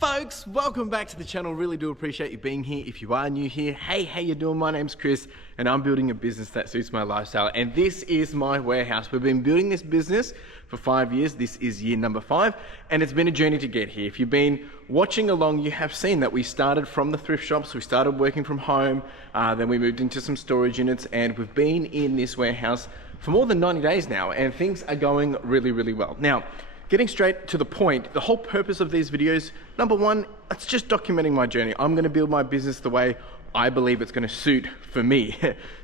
Folks, welcome back to the channel. Really do appreciate you being here. If you are new here, hey, how you doing? My name's Chris and I'm building a business that suits my lifestyle, and this is my warehouse. We've been building this business for 5 years. This is year number 5 and it's been a journey to get here. If you've been watching along, you have seen that we started from the thrift shops, we started working from home, then we moved into some storage units, and we've been in this warehouse for more than 90 days now, and things are going really, really well. Now, getting straight to the point, the whole purpose of these videos, number one, it's just documenting my journey. I'm gonna build my business the way I believe it's gonna suit for me.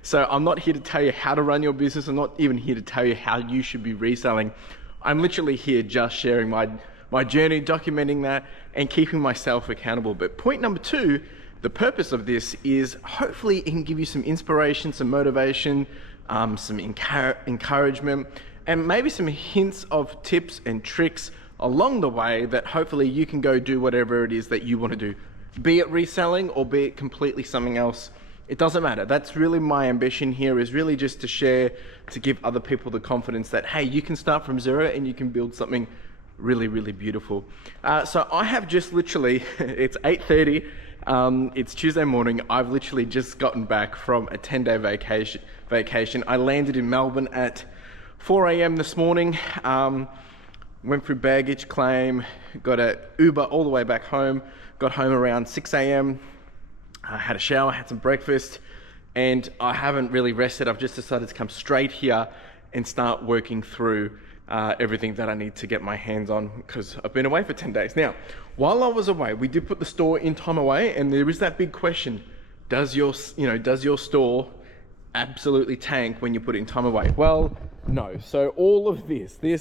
So I'm not here to tell you how to run your business. I'm not even here to tell you how you should be reselling. I'm literally here just sharing my journey, documenting that, and keeping myself accountable. But point number 2, the purpose of this is hopefully it can give you some inspiration, some motivation, some encouragement, and maybe some hints of tips and tricks along the way that hopefully you can go do whatever it is that you want to do. Be it reselling or be it completely something else, it doesn't matter. That's really my ambition here, is really just to share, to give other people the confidence that, hey, you can start from zero and you can build something really, really beautiful. So I have just literally, it's 8:30, it's Tuesday morning. I've literally just gotten back from a 10-day vacation. I landed in Melbourne at 4 a.m. this morning, went through baggage claim, got an Uber all the way back home, got home around 6 a.m. I had a shower, had some breakfast, and I haven't really rested. I've just decided to come straight here and start working through everything that I need to get my hands on, because I've been away for 10 days. Now, while I was away, we did put the store in time away, and there is that big question, does your store absolutely tank when you put it in time away? Well, no. So all of this, and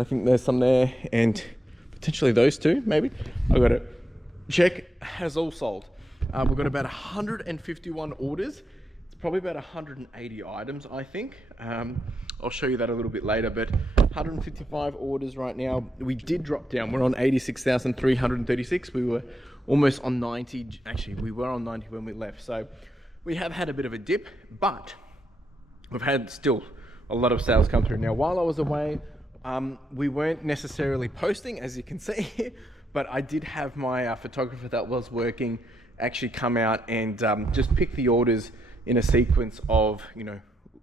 I think there's some there, and potentially those two, maybe. I got to check, has all sold. We've got about 151 orders. It's probably about 180 items, I think. I'll show you that a little bit later, but 155 orders right now. We did drop down. We're on 86,336. We were almost on 90. Actually, we were on 90 when we left. So we have had a bit of a dip, but we've had still a lot of sales come through. Now, while I was away, we weren't necessarily posting, as you can see, but I did have my photographer that was working actually come out and just pick the orders in a sequence of,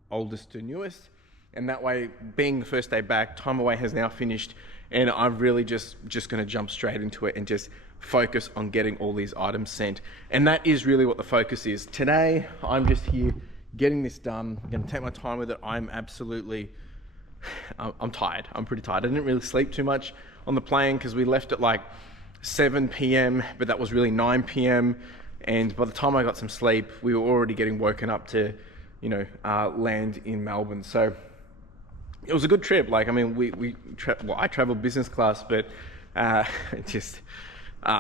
oldest to newest. And that way, being the first day back, time away has now finished, and I'm really just going to jump straight into it and just focus on getting all these items sent. And that is really what the focus is. Today, I'm just here getting this done. I'm going to take my time with it. I'm tired. I'm pretty tired. I didn't really sleep too much on the plane because we left at like 7 p.m, but that was really 9 p.m. And by the time I got some sleep, we were already getting woken up to, land in Melbourne. So it was a good trip. Like, I mean, I traveled business class, but I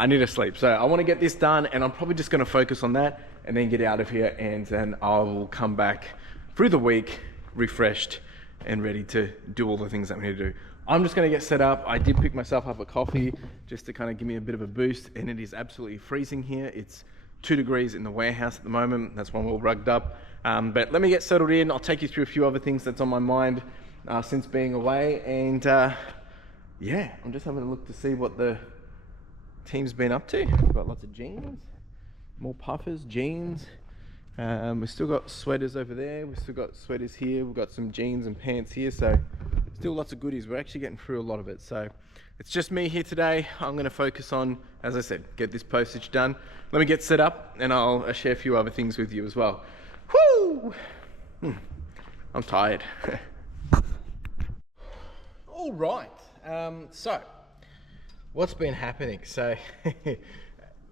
need to sleep. So I want to get this done, and I'm probably just going to focus on that and then get out of here, and then I will come back through the week refreshed and ready to do all the things that we need to do. I'm just going to get set up. I did pick myself up a coffee just to kind of give me a bit of a boost, and it is absolutely freezing here. It's 2 degrees in the warehouse at the moment. That's why we're all rugged up. But let me get settled in. I'll take you through a few other things that's on my mind since being away. And yeah, I'm just having a look to see what the team's been up to. We've got lots of jeans, more puffers, jeans. We've still got sweaters over there. We've still got sweaters here. We've got some jeans and pants here. So still lots of goodies. We're actually getting through a lot of it. So it's just me here today. I'm going to focus on, as I said, get this postage done. Let me get set up, and I'll share a few other things with you as well. Woo! I'm tired. All right. So what's been happening? So,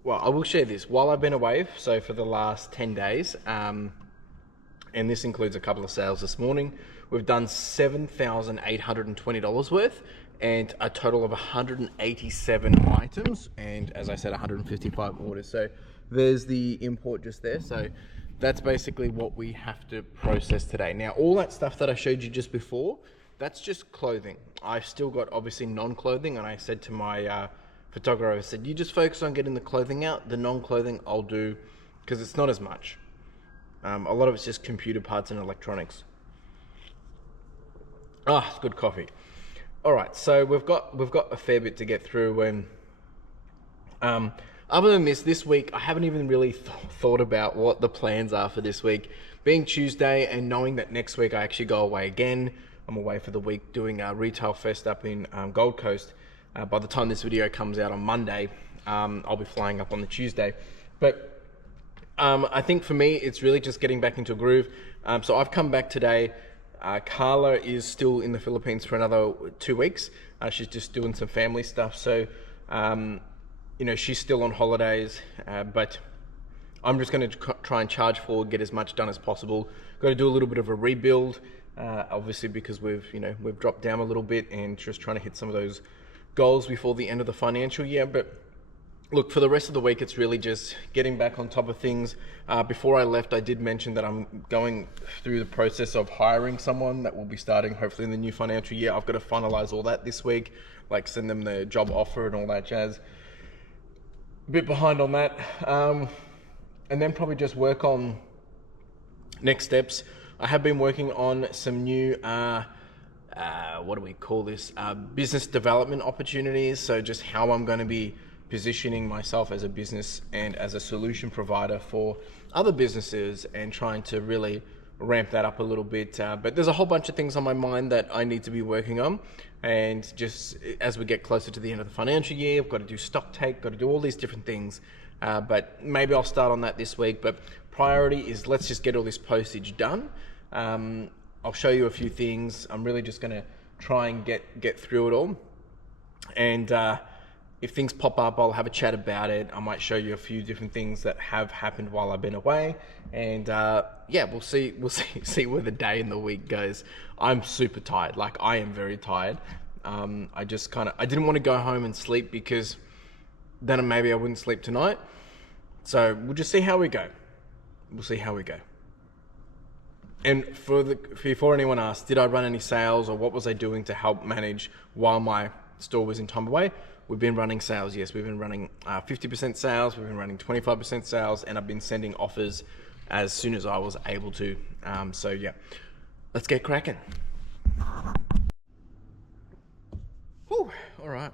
well, I will share this. While I've been away, so for the last 10 days, and this includes a couple of sales this morning, we've done $7,820 worth and a total of 187 items, and as I said, 155 orders. So there's the import just there. So that's basically what we have to process today. Now, all that stuff that I showed you just before, that's just clothing. I've still got obviously non-clothing, and I said to my photographer, I said, you just focus on getting the clothing out. The non-clothing I'll do, because it's not as much. A lot of it's just computer parts and electronics. Ah, it's good coffee. All right, so we've got a fair bit to get through, and other than this week, I haven't even really thought about what the plans are for this week. Being Tuesday and knowing that next week I actually go away again. I'm away for the week doing a retail fest up in Gold Coast. By the time this video comes out on Monday, I'll be flying up on the Tuesday. But I think for me, it's really just getting back into a groove. So I've come back today. Carla is still in the Philippines for another 2 weeks. She's just doing some family stuff. So, you know, she's still on holidays, but I'm just going to try and charge forward, get as much done as possible. Got to do a little bit of a rebuild, obviously because we've dropped down a little bit and just trying to hit some of those goals before the end of the financial year. But look, for the rest of the week, it's really just getting back on top of things. Before I left, I did mention that I'm going through the process of hiring someone that will be starting hopefully in the new financial year. I've got to finalize all that this week, like send them the job offer and all that jazz. A bit behind on that. And then probably just work on next steps. I have been working on some new, what do we call this? Business development opportunities. So just how I'm going to be positioning myself as a business and as a solution provider for other businesses and trying to really ramp that up a little bit. But there's a whole bunch of things on my mind that I need to be working on. And just as we get closer to the end of the financial year, I've got to do stock take, got to do all these different things. But maybe I'll start on that this week. But priority is let's just get all this postage done. I'll show you a few things. I'm really just going to try and get through it all. And if things pop up, I'll have a chat about it. I might show you a few different things that have happened while I've been away. And yeah, we'll see where the day and the week goes. I'm super tired. Like, I am very tired. I didn't want to go home and sleep because then maybe I wouldn't sleep tonight. So we'll just see how we go. We'll see how we go. And before anyone asks, did I run any sales or what was I doing to help manage while my store was in time away? We've been running sales, yes. We've been running 50% sales, we've been running 25% sales, and I've been sending offers as soon as I was able to. So yeah, let's get cracking. Whew, all right.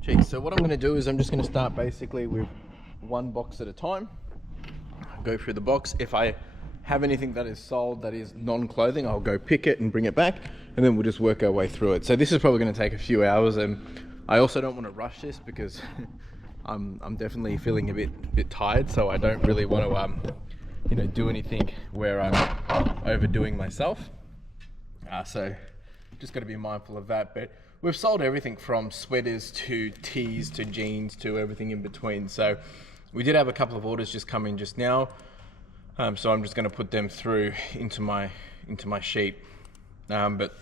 Geez, so what I'm gonna do is I'm just gonna start basically with one box at a time. Go through the box. If I have anything that is sold that is non-clothing, I'll go pick it and bring it back, and then we'll just work our way through it. So this is probably gonna take a few hours, and I also don't want to rush this because I'm definitely feeling a bit tired, so I don't really want to do anything where I'm overdoing myself. So just got to be mindful of that. But we've sold everything from sweaters to tees to jeans to everything in between. So we did have a couple of orders just come in just now. So I'm just going to put them through into my sheet. But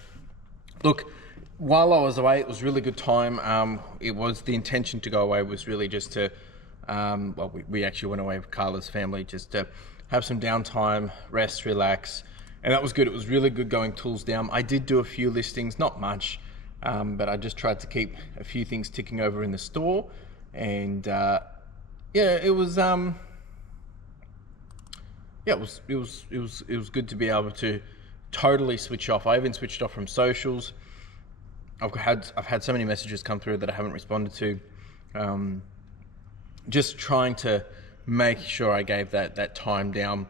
look, while I was away, it was a really good time. It was the intention to go away was really just to, we actually went away with Carla's family just to have some downtime, rest, relax, and that was good. It was really good going tools down. I did do a few listings, not much, but I just tried to keep a few things ticking over in the store, and yeah, it was good to be able to totally switch off. I even switched off from socials. I've had so many messages come through that I haven't responded to. Just trying to make sure I gave that time down,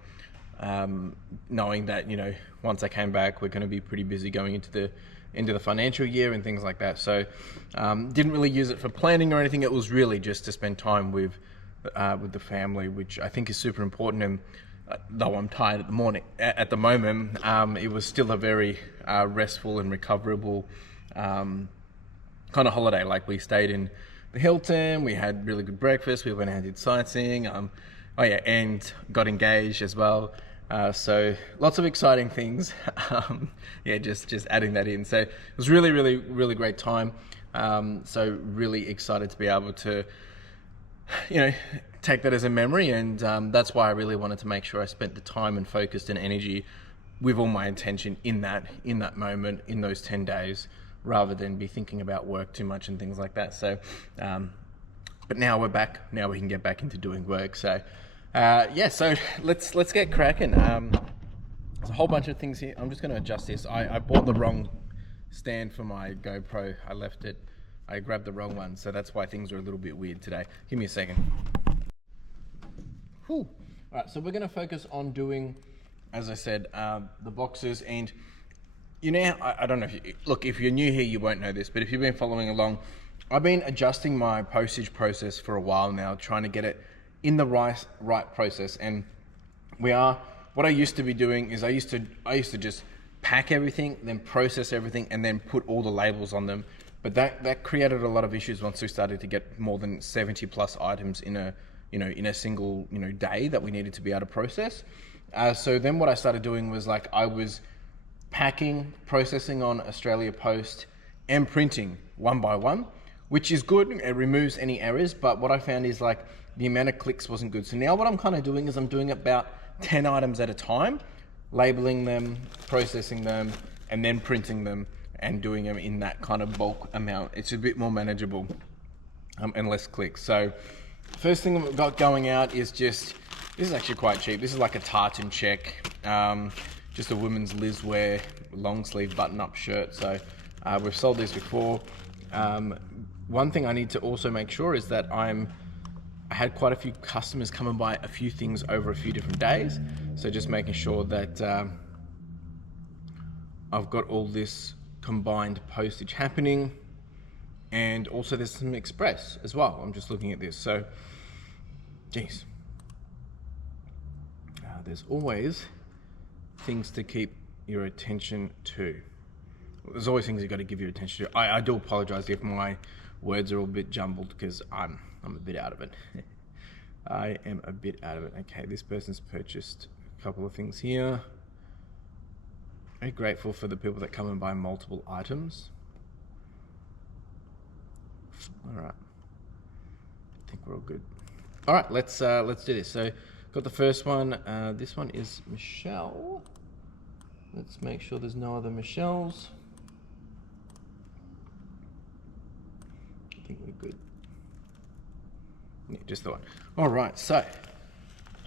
knowing that once I came back, we're going to be pretty busy going into the financial year and things like that. So didn't really use it for planning or anything. It was really just to spend time with the family, which I think is super important. And though I'm tired at the moment, it was still a very restful and recoverable kind of holiday. Like, we stayed in the Hilton, we had really good breakfast, we went out and did sightseeing, and got engaged as well. So lots of exciting things. Yeah, just adding that in. So it was really, really, really great time. So really excited to be able to, take that as a memory. And that's why I really wanted to make sure I spent the time and focused and energy with all my intention in that moment, in those 10 days, rather than be thinking about work too much and things like that. So, but now we're back. Now we can get back into doing work. So, yeah. So let's get cracking. There's a whole bunch of things here. I'm just going to adjust this. I bought the wrong stand for my GoPro. I left it, I grabbed the wrong one, so that's why things are a little bit weird today. Give me a second. Whew. All right, so we're gonna focus on doing, as I said, the boxes. And you know, I don't know if you, look, if you're new here, you won't know this, but if you've been following along, I've been adjusting my postage process for a while now, trying to get it in the right process. And what I used to be doing is I used to just pack everything, then process everything, and then put all the labels on them. But that created a lot of issues once we started to get more than 70 plus items in a single day that we needed to be able to process. So then what I started doing was, like, I was packing, processing on Australia Post, and printing one by one, which is good. It removes any errors, but what I found is, like, the amount of clicks wasn't good. So now what I'm kind of doing is I'm doing about 10 items at a time, labeling them, processing them, and then printing them and doing them in that kind of bulk amount. It's a bit more manageable and less clicks. So first thing we've got going out is this is actually quite cheap. This is like a tartan check, just a women's Liz wear long sleeve button up shirt. So we've sold these before. One thing I need to also make sure is that I had quite a few customers come and buy a few things over a few different days. So just making sure that I've got all this combined postage happening. And also there's some express as well. I'm just looking at this. So, geez. There's always things to keep your attention to. There's always things you've got to give your attention to. I do apologize if my words are all a bit jumbled, because I'm a bit out of it. I am a bit out of it. Okay, this person's purchased a couple of things here. Very grateful for the people that come and buy multiple items. All right, I think we're all good. All right, let's do this. So, got the first one. This one is Michelle. Let's make sure there's no other Michelles. I think we're good. Yeah, just the one. All right, so,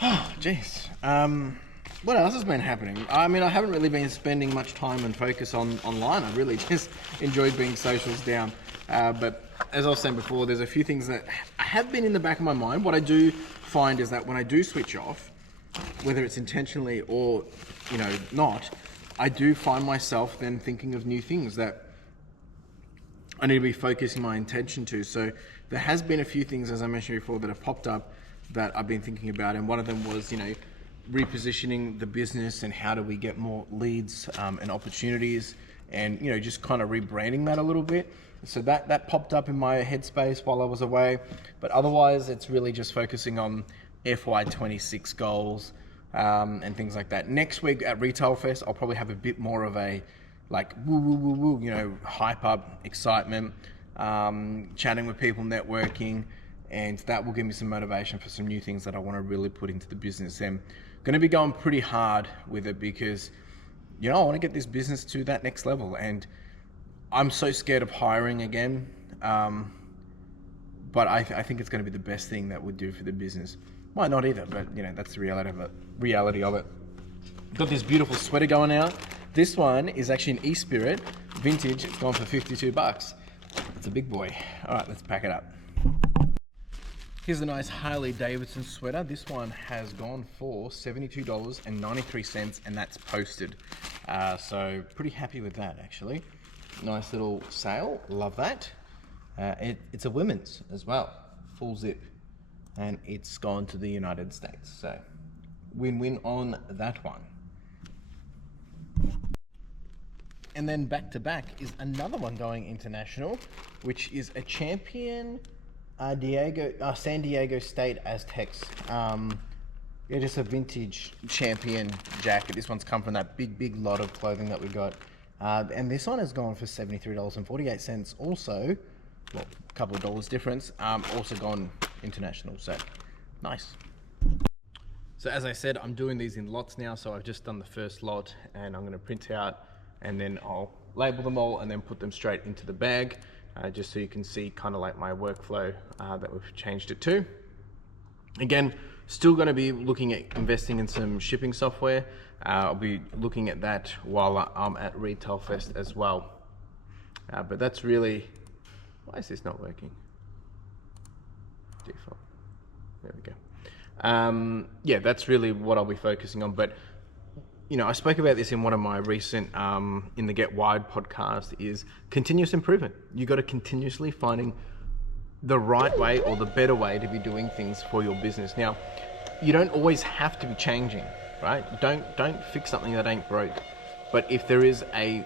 oh, geez. What else has been happening? I mean, I haven't really been spending much time and focus online. I really just enjoyed being socials down. But as I was saying before, there's a few things that have been in the back of my mind. What I do find is that when I do switch off, whether it's intentionally or not, I do find myself then thinking of new things that I need to be focusing my attention to. So there has been a few things, as I mentioned before, that have popped up that I've been thinking about, and one of them was repositioning the business and how do we get more leads and opportunities, and just kind of rebranding that a little bit. So that popped up in my headspace while I was away, but otherwise it's really just focusing on FY26 goals and things like that. Next week at Retail Fest, I'll probably have a bit more of a hype up, excitement, chatting with people, networking, and that will give me some motivation for some new things that I want to really put into the business. And going to be going pretty hard with it because I want to get this business to that next level, and I'm so scared of hiring again, but I think it's going to be the best thing that would do for the business. Might not either, but that's the reality of it. Got this beautiful sweater going out. This one is actually an E-Spirit vintage. It's gone for $52. It's a big boy. All right, let's pack it up. Here's a nice Harley Davidson sweater. This one has gone for $72.93, and that's posted. So pretty happy with that, actually. Nice little sale, love that. It's a women's as well, full zip, and it's gone to the United States. So win-win on that one. And then back to back is another one going international, which is a Champion San Diego State Aztecs. Just a vintage Champion jacket. This one's come from that big lot of clothing that we got. And this one has gone for $73.48. Also, well, a couple of dollars difference. Also gone international. So nice. So as I said, I'm doing these in lots now. So I've just done the first lot, and I'm going to print out, and then I'll label them all and then put them straight into the bag, just so you can see kind of like my workflow that we've changed it to. Again, still going to be looking at investing in some shipping software. I'll be looking at that while I'm at Retail Fest as well. But that's really, why is this not working? Default, there we go. Yeah, that's really what I'll be focusing on. But you know, I spoke about this in one of my recent in the Get Wired podcast, is continuous improvement. You got to continuously finding the right way or the better way to be doing things for your business. Now, you don't always have to be changing, right? Don't fix something that ain't broke. But if there is a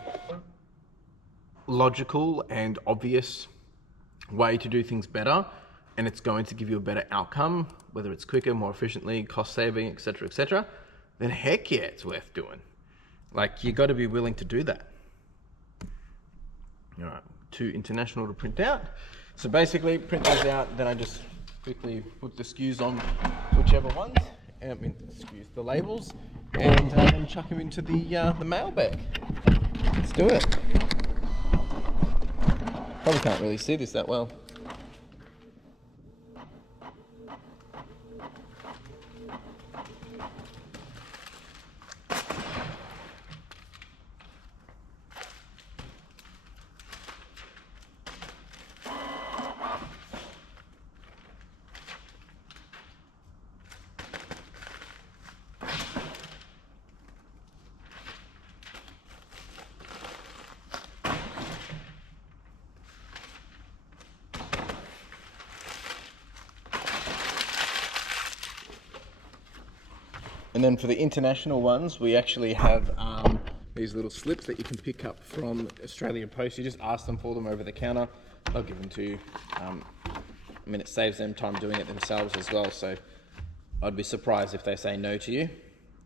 logical and obvious way to do things better, and it's going to give you a better outcome, whether it's quicker, more efficiently, cost saving, etc., then heck yeah, it's worth doing. Like, you got to be willing to do that. All right, too international to print out. So basically, print those out, then I just quickly put the SKUs on whichever ones, the labels, and then chuck them into the mail bag. Let's do it. Probably can't really see this that well. And then for the international ones, we actually have these little slips that you can pick up from Australia Post. You just ask them for them over the counter. They'll give them to you. I mean, it saves them time doing it themselves as well. So I'd be surprised if they say no to you.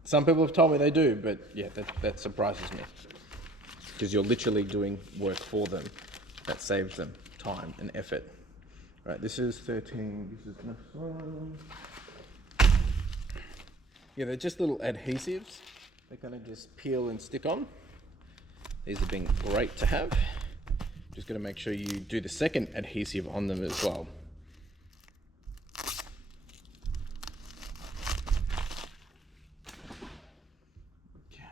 Some people have told me they do, but yeah, that surprises me. Because you're literally doing work for them. That saves them time and effort. Right, this is 13, this is the next one. Yeah, they're just little adhesives. They kind of just peel and stick on. These have been great to have. Just got to make sure you do the second adhesive on them as well. Okay.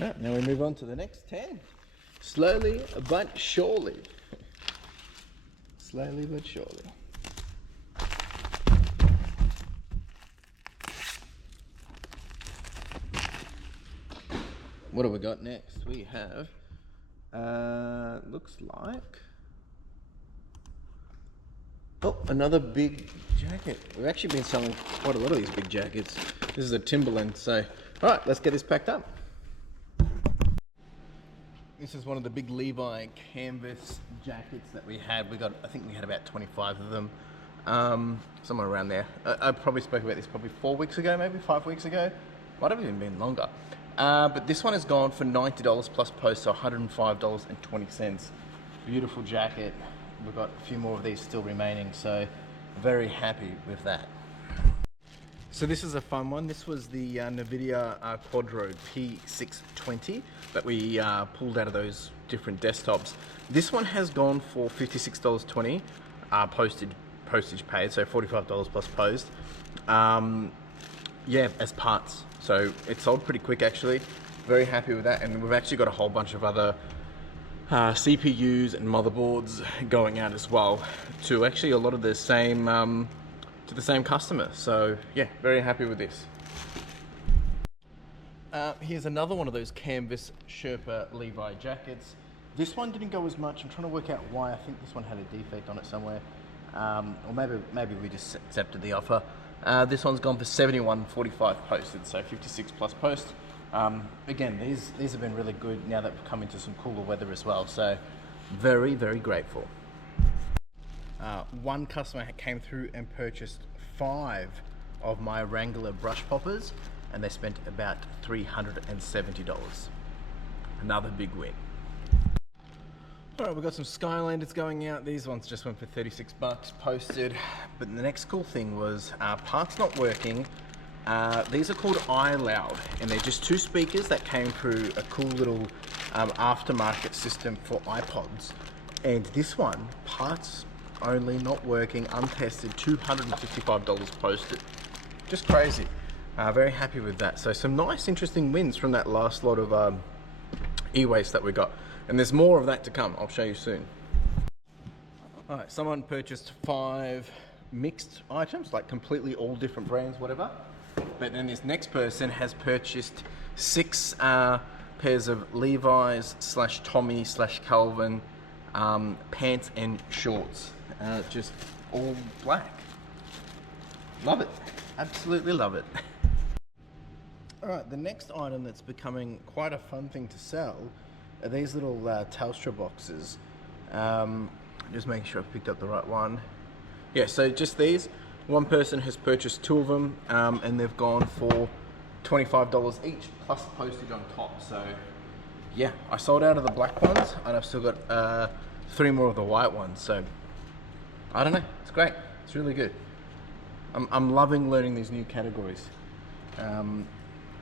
Right, now we move on to the next 10. Slowly but surely. Slowly but surely. What have we got next? We have, looks like, oh, another big jacket. We've actually been selling quite a lot of these big jackets. This is a Timberland, so, all right, let's get this packed up. This is one of the big Levi canvas jackets that we had. I think we had about 25 of them, somewhere around there. I probably spoke about this probably 4 weeks ago, maybe 5 weeks ago. Might have even been longer. But this one has gone for $90 plus post, so $105.20. Beautiful jacket. We've got a few more of these still remaining, so very happy with that. So this is a fun one. This was the NVIDIA Quadro P620 that we pulled out of those different desktops. This one has gone for $56.20 postage paid, so $45 plus post. Yeah, as parts. So it sold pretty quick actually. Very happy with that, and we've actually got a whole bunch of other CPUs and motherboards going out as well to actually a lot of the same to the same customer. So yeah, very happy with this. Here's another one of those canvas Sherpa Levi jackets. This one didn't go as much. I'm trying to work out why. I think this one had a defect on it somewhere, or maybe we just accepted the offer. This one's gone for $71.45 posted, so 56 plus post. Again, these have been really good now that we've come into some cooler weather as well, so very, very grateful. One customer came through and purchased 5 of my Wrangler brush poppers, and they spent about $370. Another big win. All right, we've got some Skylanders going out. These ones just went for 36 bucks posted. But the next cool thing was parts not working. These are called iLoud, and they're just 2 speakers that came through a cool little aftermarket system for iPods. And this one, parts only, not working, untested, $255 posted. Just crazy. Very happy with that. So some nice interesting wins from that last lot of e-waste that we got. And there's more of that to come. I'll show you soon. All right, someone purchased 5 mixed items, like completely all different brands, whatever. But then this next person has purchased 6 pairs of Levi's / Tommy / Calvin pants and shorts. Just all black. Love it. Absolutely love it. All right, the next item that's becoming quite a fun thing to sell are these little Telstra boxes. Just making sure I've picked up the right one. Yeah, so just these. One person has purchased 2 of them, and they've gone for $25 each, plus postage on top. So yeah, I sold out of the black ones, and I've still got 3 more of the white ones. So I don't know, it's great. It's really good. I'm loving learning these new categories.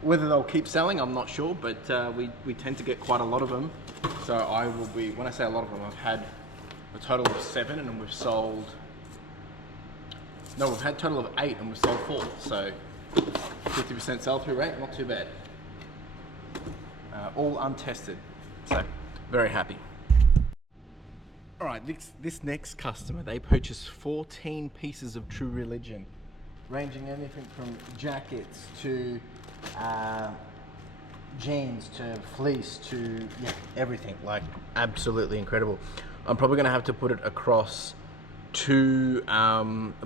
Whether they'll keep selling, I'm not sure, but we tend to get quite a lot of them. So I will be, when I say a lot of them, I've had a total of 7, and we've sold, no, we've had a total of 8 and we've sold 4. So 50% sell-through rate, not too bad. All untested, so very happy. All right, this next customer, they purchased 14 pieces of True Religion, ranging anything from jackets to jeans to fleece to everything. Like, absolutely incredible. I'm probably gonna have to put it across 2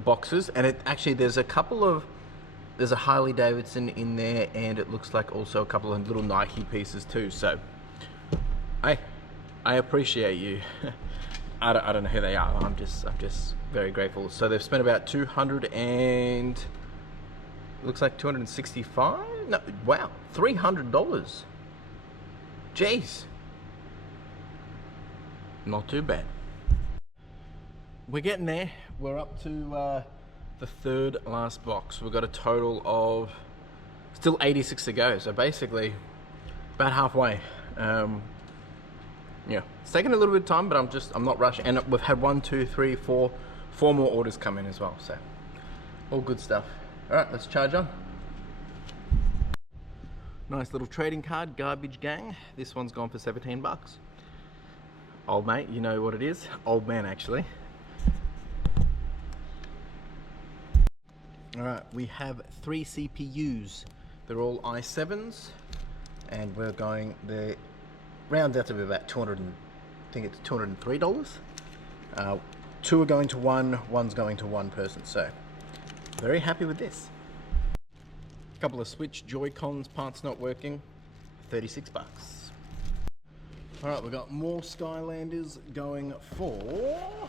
boxes, and it actually, there's a Harley Davidson in there, and it looks like also a couple of little Nike pieces too. So I appreciate you. I don't know who they are. I'm just very grateful. So they've spent about 200 and looks like 265. No, wow, $300. Jeez, not too bad. We're getting there. We're up to the 3rd last box. We've got a total of still 86 to go. So basically, about halfway. Yeah, it's taken a little bit of time, but I'm not rushing. And we've had 1, 2, 3, 4 more orders come in as well. So all good stuff. All right, let's charge on. Nice little trading card, Garbage Gang. This one's gone for 17 bucks. Old mate, you know what it is. Old man, actually. All right, we have 3 CPUs. They're all i7s, and we're going, the rounds out to be about 200, I think it's $203. 2 are going to 1, 1's going to 1 person, so very happy with this. A couple of Switch Joy-Cons, parts not working, 36 bucks. All right, we've got more Skylanders going for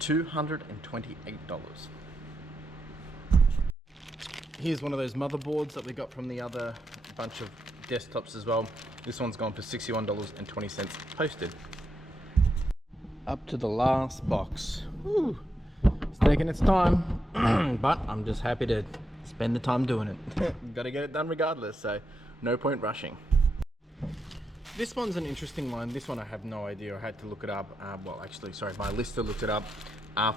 $228. Here's one of those motherboards that we got from the other bunch of desktops as well. This one's gone for $61.20 posted. Up to the last box. Woo. It's taking its time, but I'm just happy to spend the time doing it. Got to get it done regardless, so no point rushing. This one's an interesting one. This one I have no idea. I had to look it up. Well, actually, sorry, my lister looked it up.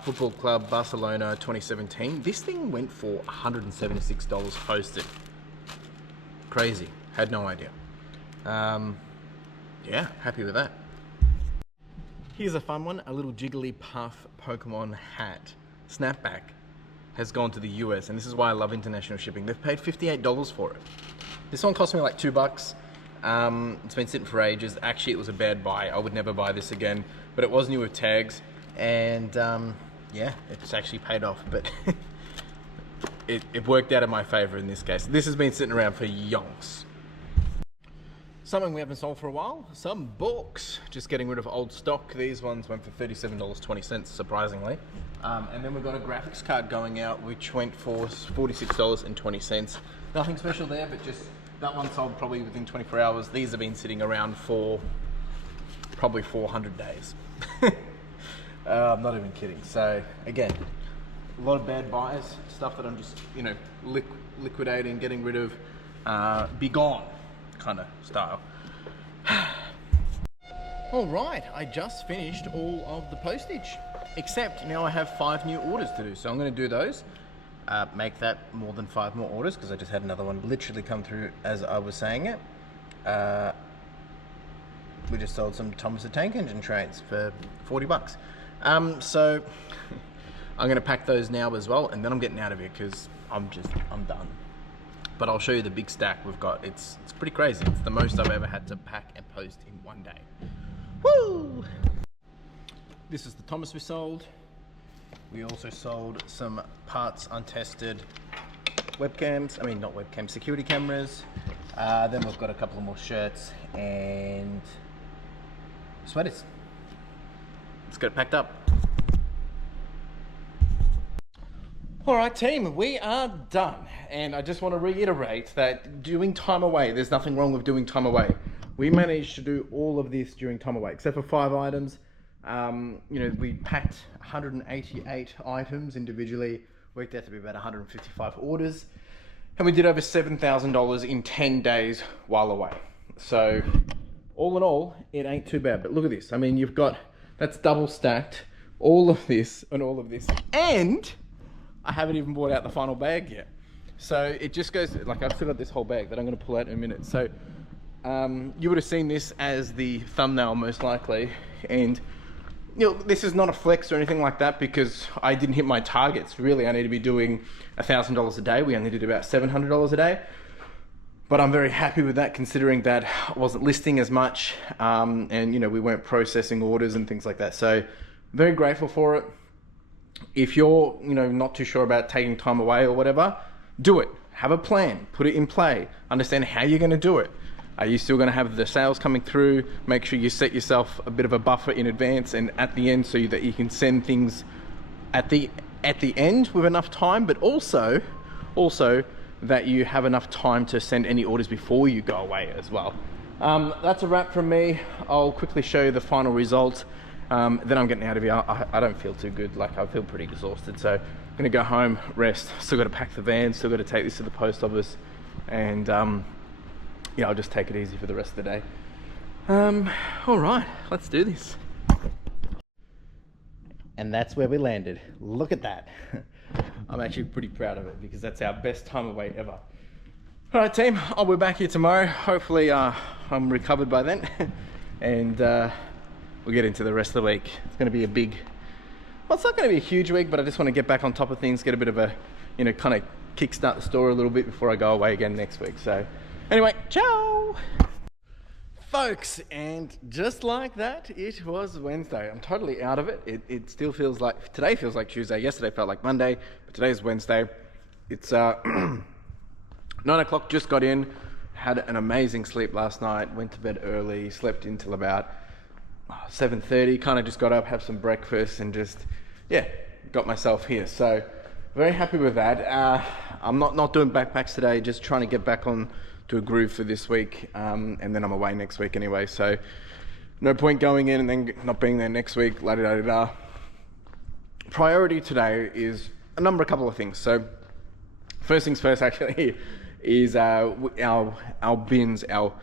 Football Club Barcelona 2017. This thing went for $176 posted. Crazy. Had no idea. Yeah, happy with that. Here's a fun one. A little Jigglypuff Pokemon hat. Snapback has gone to the US, and this is why I love international shipping. They've paid $58 for it. This one cost me like $2. It's been sitting for ages. Actually, it was a bad buy. I would never buy this again, but it was new with tags, and yeah, it's actually paid off, but it worked out in my favor in this case. This has been sitting around for yonks. Something we haven't sold for a while, some books. Just getting rid of old stock. These ones went for $37.20, surprisingly. And then we've got a graphics card going out, which went for $46.20. Nothing special there, but just that one sold probably within 24 hours. These have been sitting around for probably 400 days. I'm not even kidding. So again, a lot of bad buys, stuff that I'm just, you know, liquidating, getting rid of, be gone kind of style. All right, I just finished all of the postage, except now I have 5 new orders to do. So I'm going to do those. make that more than 5 more orders, because I just had another one literally come through as I was saying it. We just sold some Thomas the Tank Engine trains for 40 bucks. So I'm gonna pack those now as well, and then I'm getting out of here because I'm done. But I'll show you the big stack we've got. It's pretty crazy. It's the most I've ever had to pack and post in one day. Woo! This is the Thomas we sold. We also sold some parts untested webcams. I mean, not webcams, security cameras. Then we've got a couple of more shirts and sweaters. Let's get it packed up. All right, team, we are done. And I just want to reiterate that doing time away, there's nothing wrong with doing time away. We managed to do all of this during time away, except for 5 items. You know, we packed 188 items individually, worked out to be about 155 orders. And we did over $7,000 in 10 days while away. So all in all, it ain't too bad. But look at this. I mean, you've got, that's double stacked, all of this and all of this. And I haven't even brought out the final bag yet. So it just goes, like, I've still got this whole bag that I'm gonna pull out in a minute. So you would have seen this as the thumbnail most likely. And you know, this is not a flex or anything like that, because I didn't hit my targets. Really, I need to be doing $1,000 a day. We only did about $700 a day. But I'm very happy with that, considering that I wasn't listing as much, and you know, we weren't processing orders and things like that. So very grateful for it. If you're, you know, not too sure about taking time away or whatever, do it. Have a plan, put it in play, understand how you're going to do it. Are you still going to have the sales coming through? Make sure you set yourself a bit of a buffer in advance and at the end, so that you can send things at the end with enough time, but also that you have enough time to send any orders before you go away as well. That's a wrap from me. I'll quickly show you the final result. Then I'm getting out of here. I don't feel too good. Like, I feel pretty exhausted. So I'm gonna go home, rest. Still got to pack the van. Still got to take this to the post office, and yeah, I'll just take it easy for the rest of the day. All right, let's do this. And that's where we landed. Look at that. I'm actually pretty proud of it, because that's our best time away ever. All right, team, I'll be back here tomorrow. Hopefully I'm recovered by then. And we'll get into the rest of the week. It's gonna be a big, well, it's not gonna be a huge week, but I just wanna get back on top of things, get a bit of a, you know, kind of kickstart the store a little bit before I go away again next week. So anyway, ciao! Folks, and just like that, it was Wednesday. I'm totally out of it. It still feels like, today feels like Tuesday. Yesterday felt like Monday, but today's Wednesday. It's 9 o'clock, just got in, had an amazing sleep last night, went to bed early, slept until about 7:30, kind of just got up, have some breakfast, and just, yeah, got myself here. So very happy with that. I'm not doing backpacks today, just trying to get back on to a groove for this week, and then I'm away next week anyway, so no point going in and then not being there next week, la-da-da-da-da. Priority today is a couple of things. So first things first, actually, is our bins, our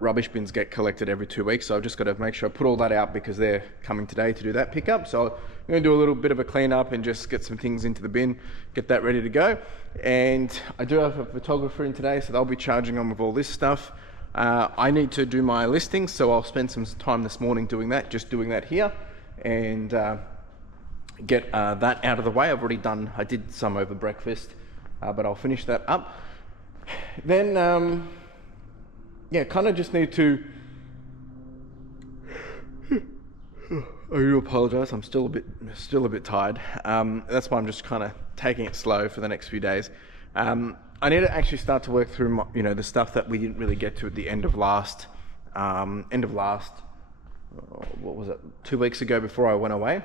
rubbish bins get collected every 2 weeks, so I've just got to make sure I put all that out, because they're coming today to do that pickup. So I'm going to do a little bit of a clean up and just get some things into the bin, get that ready to go. And I do have a photographer in today, so they'll be charging on with all this stuff. I need to do my listings, so I'll spend some time this morning doing that, just doing that here, and get that out of the way. I did some over breakfast, but I'll finish that up. Then yeah, kind of just need to, I do apologize, I'm still a bit tired. That's why I'm just kind of taking it slow for the next few days. I need to actually start to work through my, you know, the stuff that we didn't really get to at the end of last, what was it, 2 weeks ago before I went away.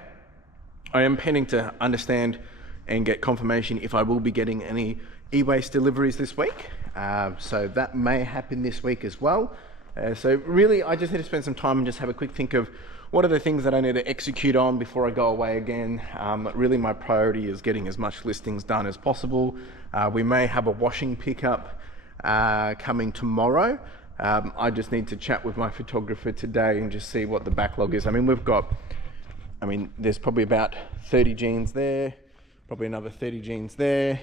I am pending to understand and get confirmation if I will be getting any e-waste deliveries this week. So that may happen this week as well. So really, I just need to spend some time and just have a quick think of what are the things that I need to execute on before I go away again. Really, my priority is getting as much listings done as possible. We may have a washing pickup coming tomorrow. I just need to chat with my photographer today and just see what the backlog is. I mean, there's probably about 30 jeans there, probably another 30 jeans there.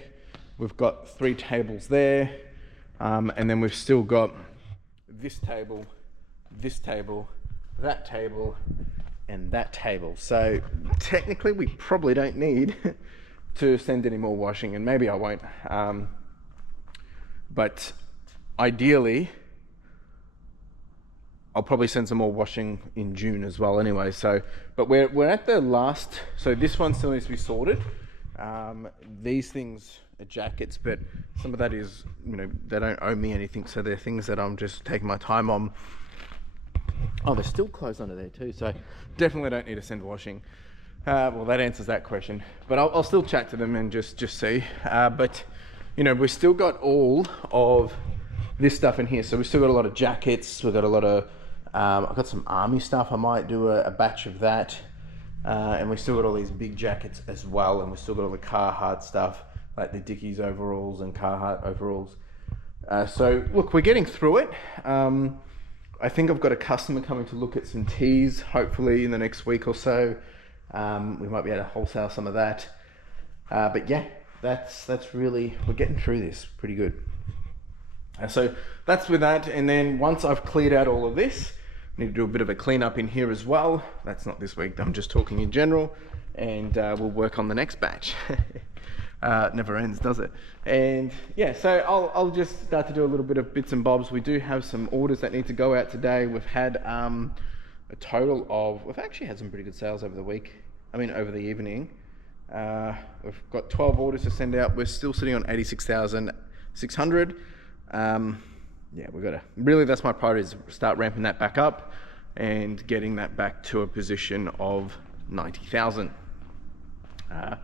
We've got 3 tables there. And then we've still got this table, that table, and that table. So technically we probably don't need to send any more washing, and maybe I won't. But ideally, I'll probably send some more washing in June as well anyway. So, but we're at the last, so this one still needs to be sorted. These things are jackets, but some of that is, you know, they don't owe me anything. So they're things that I'm just taking my time on. Oh, there's still clothes under there too. So definitely don't need to send washing. Well, that answers that question, but I'll still chat to them and just see. But you know, we've still got all of this stuff in here. So we've still got a lot of jackets. We've got a lot of, I've got some army stuff. I might do a batch of that. And we've still got all these big jackets as well. And we've still got all the Carhartt stuff, like the Dickies overalls and Carhartt overalls. So look, we're getting through it. I think I've got a customer coming to look at some tees, hopefully in the next week or so. We might be able to wholesale some of that. But yeah, that's really, we're getting through this pretty good. So that's with that. And then once I've cleared out all of this, I need to do a bit of a cleanup in here as well. That's not this week, I'm just talking in general. And we'll work on the next batch. Never ends, does it? And yeah, so I'll just start to do a little bit of bits and bobs. We do have some orders that need to go out today. We've had a total of, we've actually had some pretty good sales over the week. I mean, over the evening. We've got 12 orders to send out. We're still sitting on 86,600. Yeah, we've got to, really that's my priority, is start ramping that back up and getting that back to a position of 90,000. I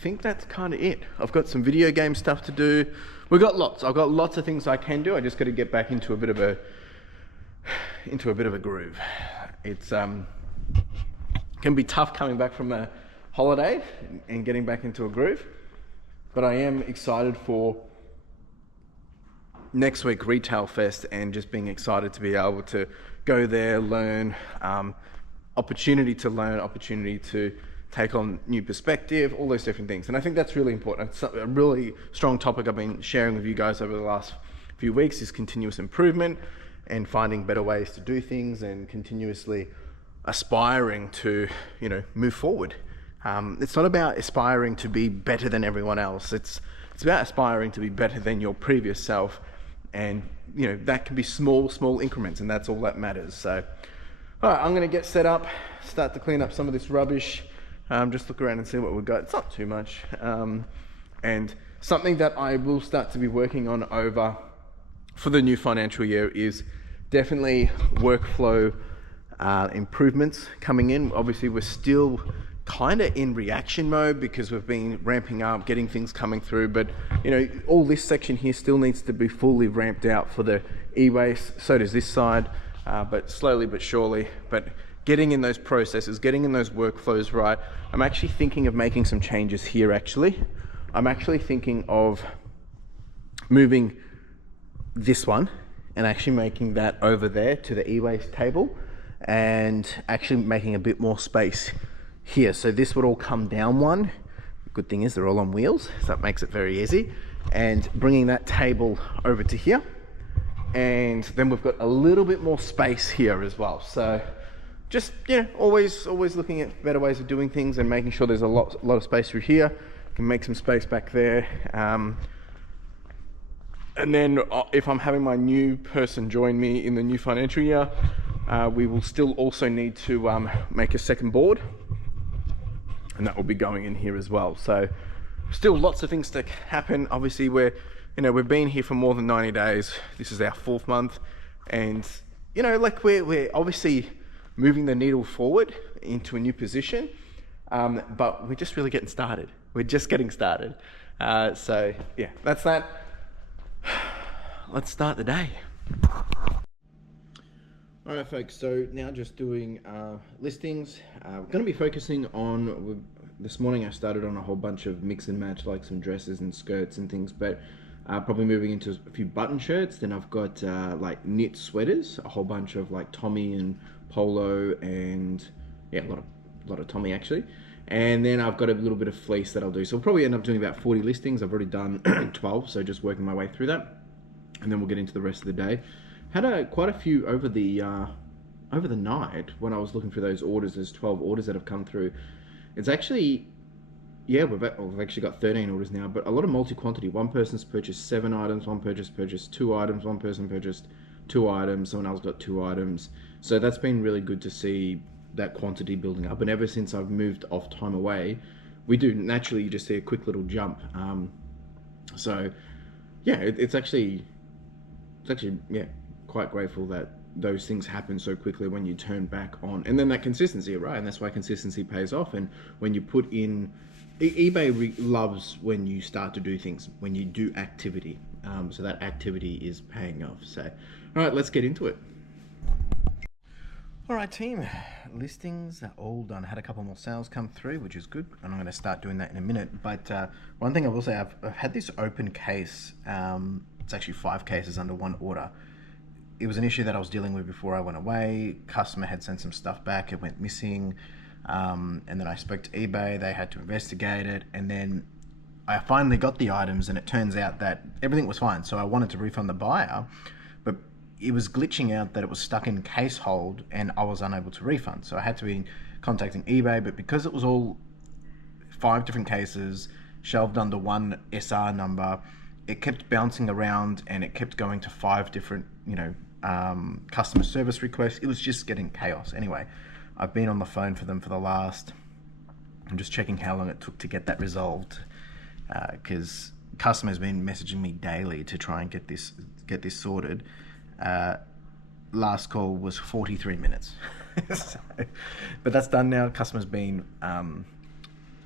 think that's kind of it. I've got some video game stuff to do. I've got lots of things I can do. I just got to get back into a bit of a groove. It's can be tough coming back from a holiday and getting back into a groove, but I am excited for next week Retail Fest and just being excited to be able to go there, learn, opportunity to learn, opportunity to take on new perspective, all those different things. And I think that's really important. It's a really strong topic I've been sharing with you guys over the last few weeks, is continuous improvement and finding better ways to do things and continuously aspiring to, you know, move forward. It's not about aspiring to be better than everyone else. It's about aspiring to be better than your previous self. And, you know, that can be small increments, and that's all that matters. So, all right, I'm gonna get set up, start to clean up some of this rubbish, just look around and see what we've got. It's not too much. And something that I will start to be working on over for the new financial year is definitely workflow improvements coming in. Obviously, we're still kind of in reaction mode because we've been ramping up, getting things coming through, but you know, all this section here still needs to be fully ramped out for the e-waste. So does this side, but slowly but surely. But getting in those processes, getting in those workflows right. I'm actually thinking of making some changes here. Actually, I'm actually thinking of moving this one and actually making that over there to the e-waste table, and actually making a bit more space here. So this would all come down one. Good thing is they're all on wheels, so that makes it very easy. And bringing that table over to here. And then we've got a little bit more space here as well. So just, you know, always looking at better ways of doing things and making sure there's a lot of space through here. Can make some space back there. And then if I'm having my new person join me in the new financial year, we will still also need to make a second board, and that will be going in here as well. So still lots of things to happen. Obviously we've been here for more than 90 days. This is our 4th month, and you know, like we're obviously moving the needle forward into a new position, but we're just really getting started. We're just getting started. So yeah, that's that. Let's start the day. All right, folks, so now just doing listings. We're going to be focusing on, this morning I started on a whole bunch of mix and match, like some dresses and skirts and things, but probably moving into a few button shirts. Then I've got like knit sweaters, a whole bunch of like Tommy and Polo, and yeah, a lot of Tommy actually. And then I've got a little bit of fleece that I'll do. So I'll probably end up doing about 40 listings. I've already done 12, so just working my way through that. And then we'll get into the rest of the day. Had quite a few over the night when I was looking through those orders. There's 12 orders that have come through. It's actually, yeah, we've actually got 13 orders now, but a lot of multi-quantity. One person's purchased 7 items, one person purchased 2 items, one person purchased 2 items, someone else got 2 items. So that's been really good to see that quantity building up. And ever since I've moved off time away, we do naturally just see a quick little jump. So yeah, it's actually yeah, quite grateful that those things happen so quickly when you turn back on. And then that consistency, right? And that's why consistency pays off. And when you put in, eBay loves when you start to do things, when you do activity. So that activity is paying off. So, all right, let's get into it. All right, team, listings are all done. I had a couple more sales come through, which is good, and I'm going to start doing that in a minute. But one thing I will say, I've had this open case. It's actually 5 cases under one order. It was an issue that I was dealing with before I went away. Customer had sent some stuff back, it went missing, and then I spoke to eBay. They had to investigate it, and then I finally got the items, and it turns out that everything was fine. So I wanted to refund the buyer, but it was glitching out that it was stuck in case hold and I was unable to refund. So I had to be contacting eBay, but because it was all 5 different cases shelved under one SR number, it kept bouncing around and it kept going to 5 different, customer service requests. It was just getting chaos. Anyway, I've been on the phone for them for the last, I'm just checking how long it took to get that resolved, because customers been messaging me daily to try and get this sorted. Last call was 43 minutes. So, but that's done now. Customers been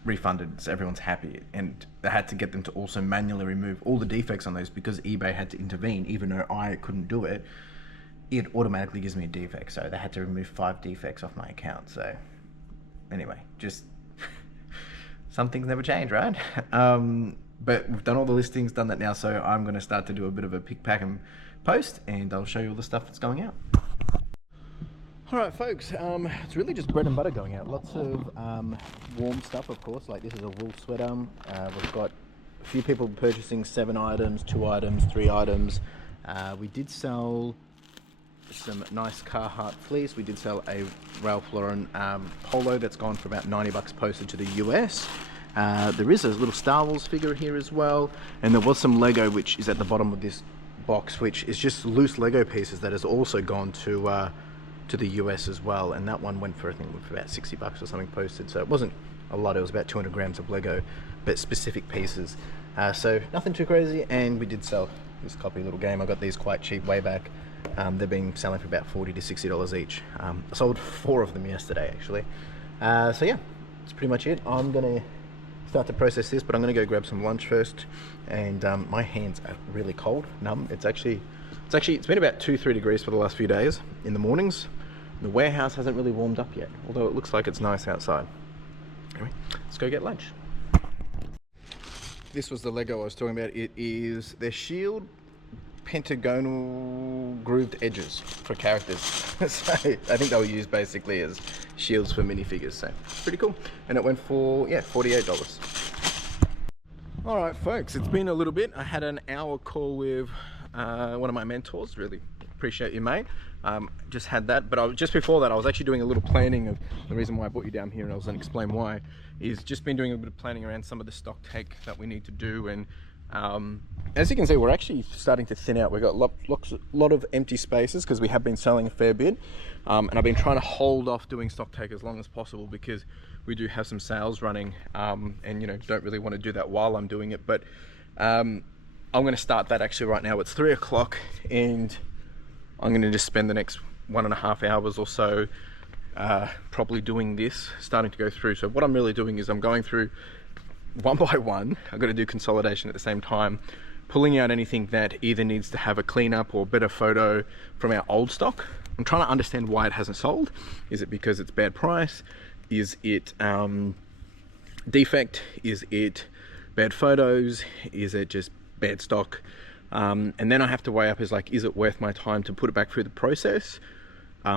refunded, so everyone's happy. And I had to get them to also manually remove all the defects on those, because eBay had to intervene. Even though I couldn't do it, it automatically gives me a defect. So they had to remove 5 defects off my account. So anyway, just some things never change, right? But we've done all the listings, done that now. So I'm going to start to do a bit of a pick, pack and post, and I'll show you all the stuff that's going out. All right, folks, it's really just bread and butter going out. Lots of warm stuff, of course, like this is a wool sweater. We've got a few people purchasing 7 items, 2 items, 3 items. We did sell some nice Carhartt fleece. We did sell a Ralph Lauren polo that's gone for about 90 bucks posted to the US. There is a little Star Wars figure here as well, and there was some Lego, which is at the bottom of this box, which is just loose Lego pieces that has also gone to the US as well, and that one went for, I think, for about 60 bucks or something posted. So it wasn't a lot, it was about 200 grams of Lego, but specific pieces. So nothing too crazy. And we did sell this copy little game. I got these quite cheap way back. They've been selling for about $40 to $60 each. I sold 4 of them yesterday, actually. So yeah, that's pretty much it. I'm gonna start to process this, but I'm gonna go grab some lunch first. And my hands are really cold, numb. It's been about 2-3 degrees for the last few days in the mornings. The warehouse hasn't really warmed up yet, although it looks like it's nice outside. Anyway, let's go get lunch. This was the Lego I was talking about. It is their shield pentagonal grooved edges for characters. So I think they were used basically as shields for minifigures. So pretty cool. And it went for, yeah, $48. All right, folks, it's been a little bit. I had an hour call with one of my mentors. Really appreciate you, mate. Just had that, but just before that I was actually doing a little planning of the reason why I brought you down here, and I was going to explain why. Is just been doing a bit of planning around some of the stock take that we need to do, and as you can see, we're actually starting to thin out. We've got a lot of empty spaces because we have been selling a fair bit, and I've been trying to hold off doing stock take as long as possible because we do have some sales running, and don't really want to do that while I'm doing it. But I'm going to start that actually right now. It's 3 o'clock, and I'm going to just spend the next 1.5 hours or so probably doing this, starting to go through. So what I'm really doing is I'm going through one by one. I've got to do consolidation at the same time, pulling out anything that either needs to have a cleanup or better photo from our old stock. I'm trying to understand why it hasn't sold. Is it because it's bad price? Is it defect? Is it bad photos? Is it just bad stock? And then I have to weigh up, is it worth my time to put it back through the process?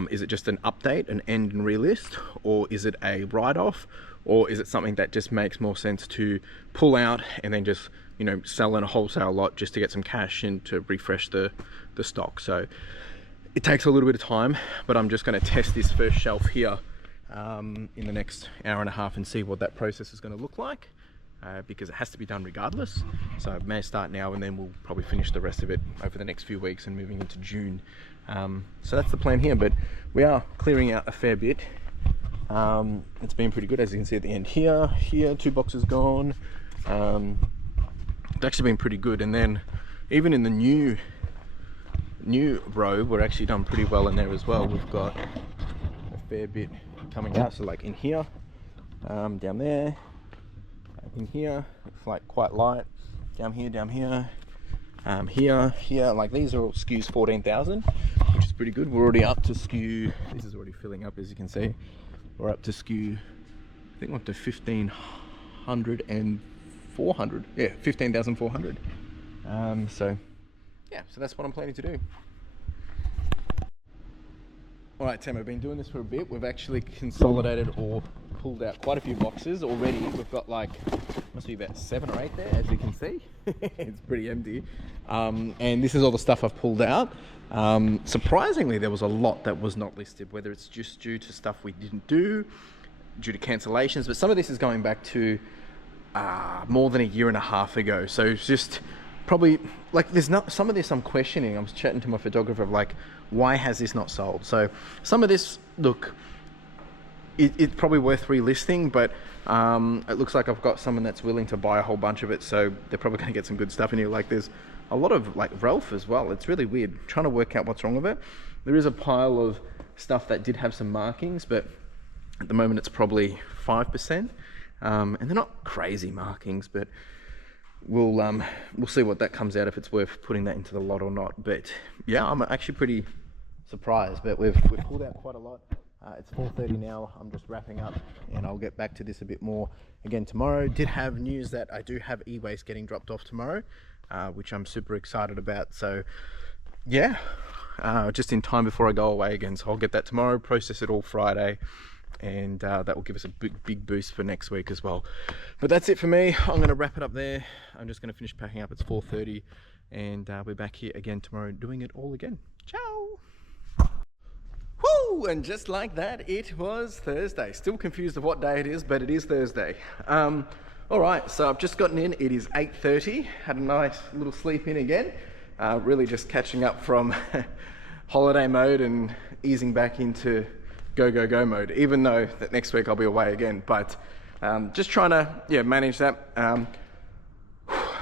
Is it just an update, an end and relist, or is it a write-off, or is it something that just makes more sense to pull out and then just, you know, sell in a wholesale lot just to get some cash in to refresh the stock. So it takes a little bit of time, but I'm just going to test this first shelf here in the next hour and a half and see what that process is going to look like, because it has to be done regardless. So I may start now and then we'll probably finish the rest of it over the next few weeks and moving into June. So that's the plan here, but we are clearing out a fair bit. It's been pretty good, as you can see at the end here, 2 boxes gone. It's actually been pretty good, and then even in the new row, we're actually done pretty well in there as well. We've got a fair bit coming out, so like in here, down there, in here, it's like quite light, down here, here, like these are all SKUs 14,000, which is pretty good. We're already up to SKU, this is already filling up, as you can see. We're up to SKU, I think we're up to 1,500 and 400, yeah, 15,400. So yeah, so that's what I'm planning to do. All right, Tim, I've been doing this for a bit. We've actually consolidated or pulled out quite a few boxes already. We've got like, must be about 7 or 8 there, as you can see. It's pretty empty. And this is all the stuff I've pulled out. Surprisingly, there was a lot that was not listed, whether it's just due to stuff we didn't do, due to cancellations, but some of this is going back to more than a year and a half ago. So it's just probably like there's not some of this I'm questioning. I'm chatting to my photographer of like, why has this not sold? So some of this, look, it's probably worth relisting, but it looks like I've got someone that's willing to buy a whole bunch of it, so they're probably going to get some good stuff in here. Like there's a lot of like Ralph as well. It's really weird trying to work out what's wrong with it. There is a pile of stuff that did have some markings, but at the moment it's probably 5%, and they're not crazy markings, but we'll see what that comes out, if it's worth putting that into the lot or not. But yeah, I'm actually pretty surprised, but we've pulled out quite a lot. It's 4:30 now. I'm just wrapping up, and I'll get back to this a bit more again tomorrow. Did have news that I do have e-waste getting dropped off tomorrow, which I'm super excited about. So yeah, just in time before I go away again. So I'll get that tomorrow, process it all Friday, and that will give us a big boost for next week as well. But that's it for me. I'm going to wrap it up there. I'm just going to finish packing up. It's 4:30, and we're back here again tomorrow doing it all again. Ciao. Woo! And just like that, it was Thursday. Still confused of what day it is, but it is Thursday. All right, so I've just gotten in. It is 8:30. Had a nice little sleep in again. Really just catching up from holiday mode and easing back into go mode, even though that next week I'll be away again. But just trying to manage that.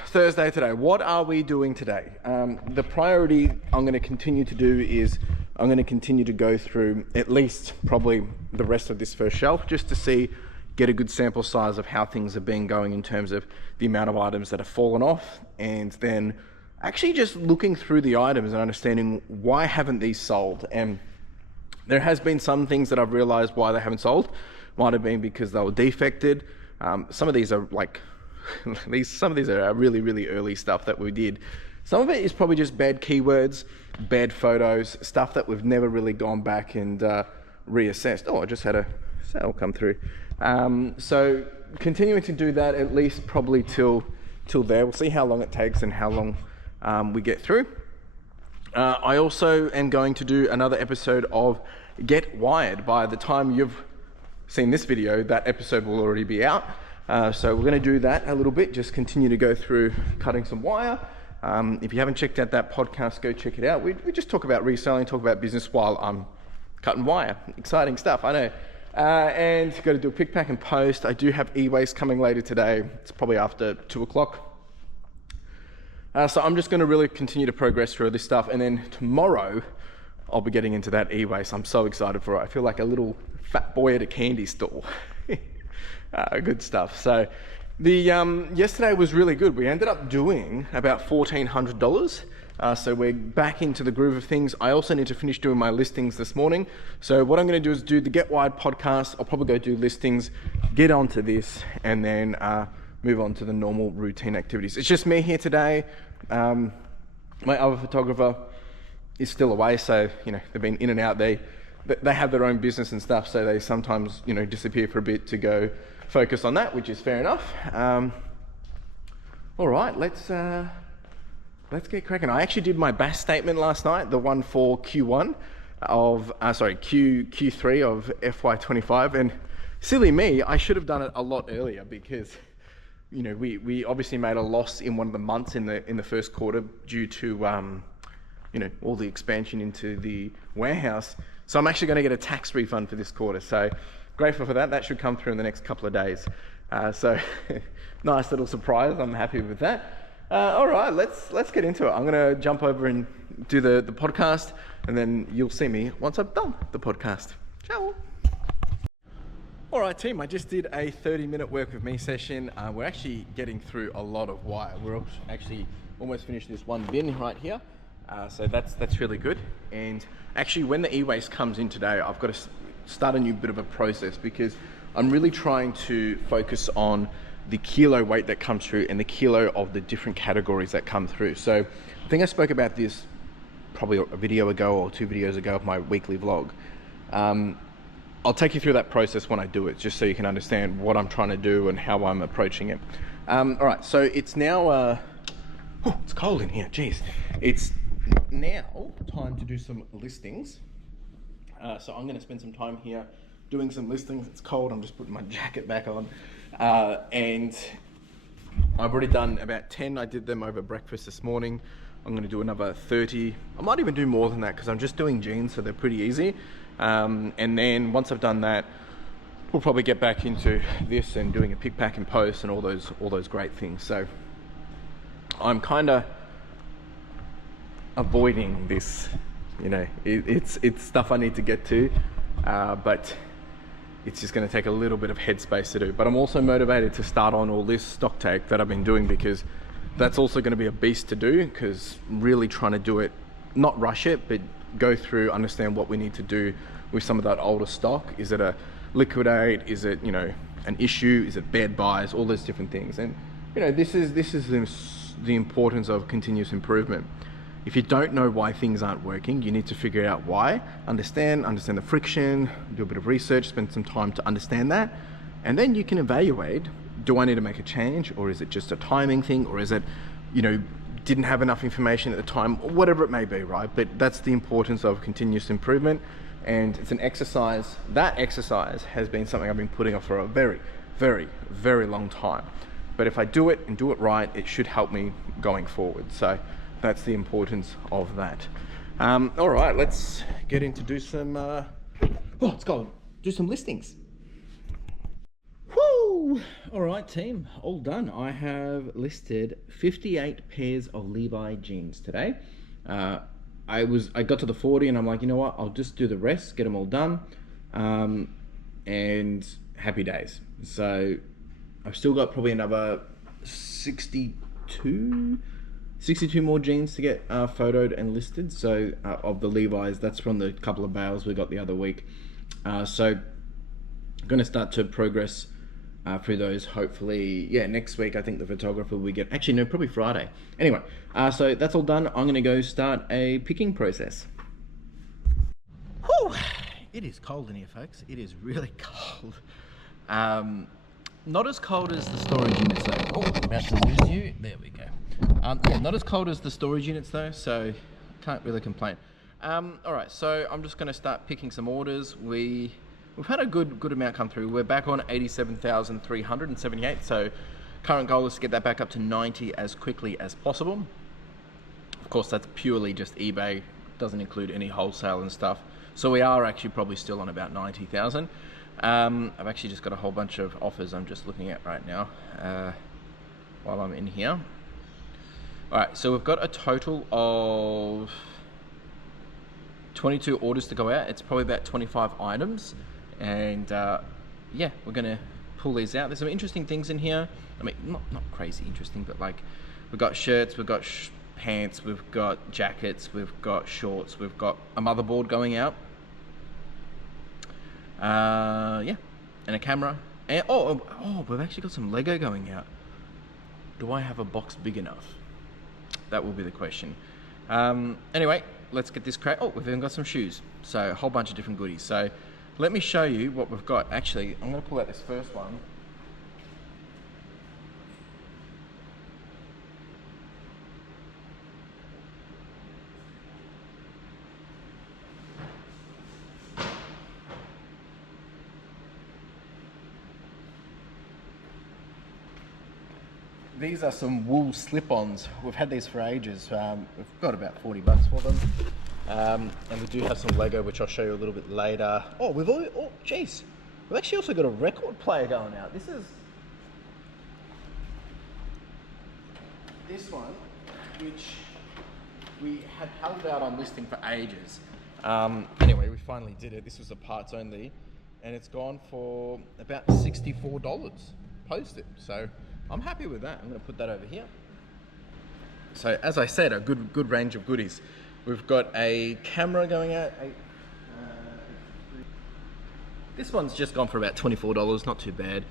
Thursday today. What are we doing today? The priority I'm going to continue to do is I'm going to continue to go through at least probably the rest of this first shelf, just to get a good sample size of how things have been going in terms of the amount of items that have fallen off, and then actually just looking through the items and understanding why haven't these sold. And there has been some things that I've realized why they haven't sold. Might have been because they were defected. Some of these are like some of these are really early stuff that we did. Some of it is probably just bad keywords, bad photos, stuff that we've never really gone back and reassessed. Oh, I just had a sale come through. So continuing to do that at least probably till there. We'll see how long it takes and how long we get through. I also am going to do another episode of Get Wired. By the time you've seen this video, that episode will already be out. So we're going to do that a little bit, just continue to go through cutting some wire. If you haven't checked out that podcast, go check it out. We just talk about reselling, talk about business while I'm cutting wire. Exciting stuff, I know. And got to do a pick, pack and post. I do have e-waste coming later today. It's probably after 2 o'clock. So I'm just going to really continue to progress through this stuff, and then tomorrow I'll be getting into that e-waste. I'm so excited for it. I feel like a little fat boy at a candy store. Good stuff. So the yesterday was really good. We ended up doing about $1,400. So we're back into the groove of things. I also need to finish doing my listings this morning. So what I'm going to do is do the Get Wired podcast. I'll probably go do listings, get onto this, and then move on to the normal routine activities. It's just me here today. My other photographer is still away, so they've been in and out. They have their own business and stuff, so they sometimes disappear for a bit to go focus on that, which is fair enough. All right, let's get cracking. I actually did my BAS statement last night, the one for Q1 of, Q3 of FY25, and silly me, I should have done it a lot earlier because, you know, we obviously made a loss in one of the months in the first quarter due to, you know, all the expansion into the warehouse. So I'm actually going to get a tax refund for this quarter. So grateful for that. That should come through in the next couple of days. So nice little surprise. I'm happy with that. All right, let's get into it. I'm going to jump over and do the podcast, and then you'll see me once I've done the podcast. Ciao. All right, team, I just did a 30-minute work with me session. We're actually getting through a lot of wire. We're actually almost finished this one bin right here. So that's really good. And actually, when the e-waste comes in today, I've got to start a new bit of a process because I'm really trying to focus on the kilo weight that comes through and the kilo of the different categories that come through. So I think I spoke about this probably a video ago or 2 videos ago of my weekly vlog. I'll take you through that process when I do it, just so you can understand what I'm trying to do and how I'm approaching it. All right, so it's now, oh, it's cold in here, geez. It's now time to do some listings. So I'm gonna spend some time here doing some listings. It's cold, I'm just putting my jacket back on. And I've already done about 10. I did them over breakfast this morning. I'm gonna do another 30. I might even do more than that because I'm just doing jeans, so they're pretty easy. And then once I've done that, we'll probably get back into this and doing a pick, pack, and post and all those great things. So I'm kind of avoiding this, you know, it's stuff I need to get to, but it's just going to take a little bit of headspace to do. But I'm also motivated to start on all this stock take that I've been doing because that's also going to be a beast to do, because really trying to do it, not rush it, but go through, understand what we need to do with some of that older stock. Is it a liquidate? Is it, you know, an issue? Is it bad buys? All those different things. And, you know, this is the importance of continuous improvement. If you don't know why things aren't working, you need to figure out why, understand the friction, do a bit of research, spend some time to understand that, and then you can evaluate, do I need to make a change, or is it just a timing thing, or is it, you know, didn't have enough information at the time, or whatever it may be, right? But that's the importance of continuous improvement, and it's an exercise. That exercise has been something I've been putting off for a very, very, very long time. But if I do it and do it right, it should help me going forward. So that's the importance of that. All right, let's get into do some, oh, it's cold. Do some listings. Woo! All right, team, all done. I have listed 58 pairs of Levi jeans today. I got to the 40 and I'm like, you know what? I'll just do the rest, get them all done, and happy days. So I've still got probably another 62 more jeans to get photoed and listed. So of the Levi's, that's from the couple of bales we got the other week. So I'm going to start to progress through those, hopefully, yeah, next week. I think the photographer we get, actually no, probably Friday. Anyway, so that's all done. I'm going to go start a picking process. Whew. It is cold in here, folks. It is really cold. Not as cold as the storage units though. Oh, about to lose you. There we go. Yeah, not as cold as the storage units though, so can't really complain. All right, so I'm just going to start picking some orders. We've had a good amount come through. We're back on 87,378. So current goal is to get that back up to 90 as quickly as possible. Of course, that's purely just eBay. Doesn't include any wholesale and stuff. So we are actually probably still on about 90,000. I've actually just got a whole bunch of offers I'm just looking at right now while I'm in here. All right, so we've got a total of 22 orders to go out. It's probably about 25 items. And yeah, we're gonna pull these out. There's some interesting things in here. I mean, not crazy interesting, but like we've got shirts, we've got pants, we've got jackets, we've got shorts, we've got a motherboard going out. Yeah, and a camera. And oh, we've actually got some Lego going out. Do I have a box big enough? That will be the question. Anyway, let's get this crack. Oh, we've even got some shoes. So a whole bunch of different goodies. So let me show you what we've got. Actually, I'm going to pull out this first one. these are some wool slip-ons. We've had these for ages. We've got about 40 bucks for them. And we do have some Lego, which I'll show you a little bit later. Oh, geez. We've actually also got a record player going out. This one, which we had held out on listing for ages. Anyway, we finally did it. This was the parts only, and it's gone for about $64 posted. So I'm happy with that. I'm going to put that over here. So as I said, a good range of goodies. We've got a camera going out. This one's just gone for about $24, not too bad.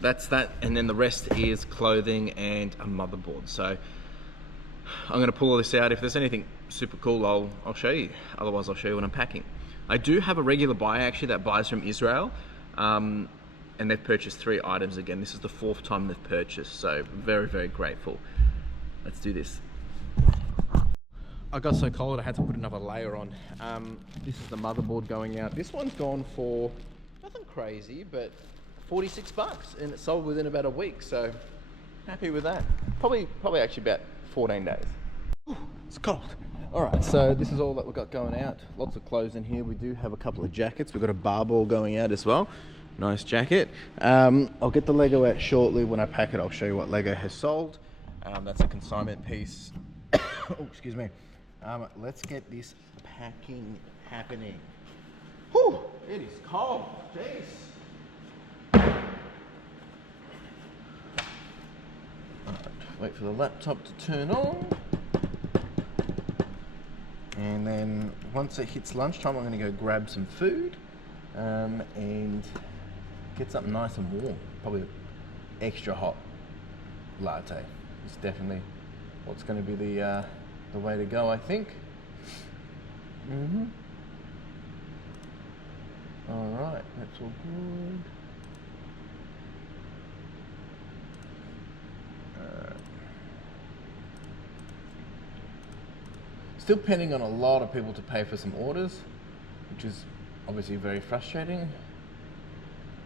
That's that, and then the rest is clothing and a motherboard. So I'm going to pull all this out. If there's anything super cool, I'll show you. Otherwise, I'll show you when I'm packing. I do have a regular buyer actually that buys from Israel, and they've purchased 3 items again. This is the 4th time they've purchased, so very, very grateful. Let's do this. I got so cold I had to put another layer on. This is the motherboard going out. This one's gone for nothing crazy, but 46 bucks, and it sold within about a week, so happy with that. Probably actually about 14 days. Ooh, it's cold. All right, so this is all that we've got going out. Lots of clothes in here. We do have a couple of jackets. We've got a barbell going out as well. Nice jacket. I'll get the Lego out shortly. When I pack it, I'll show you what Lego has sold. That's a consignment piece. Oh, excuse me. Let's get this packing happening. Whew, it is cold. Jeez. Right, wait for the laptop to turn on. And then once it hits lunchtime, I'm going to go grab some food and get something nice and warm. Probably extra hot latte. It's definitely what's going to be the way to go, I think. All right, that's all good. Still pending on a lot of people to pay for some orders, which is obviously very frustrating.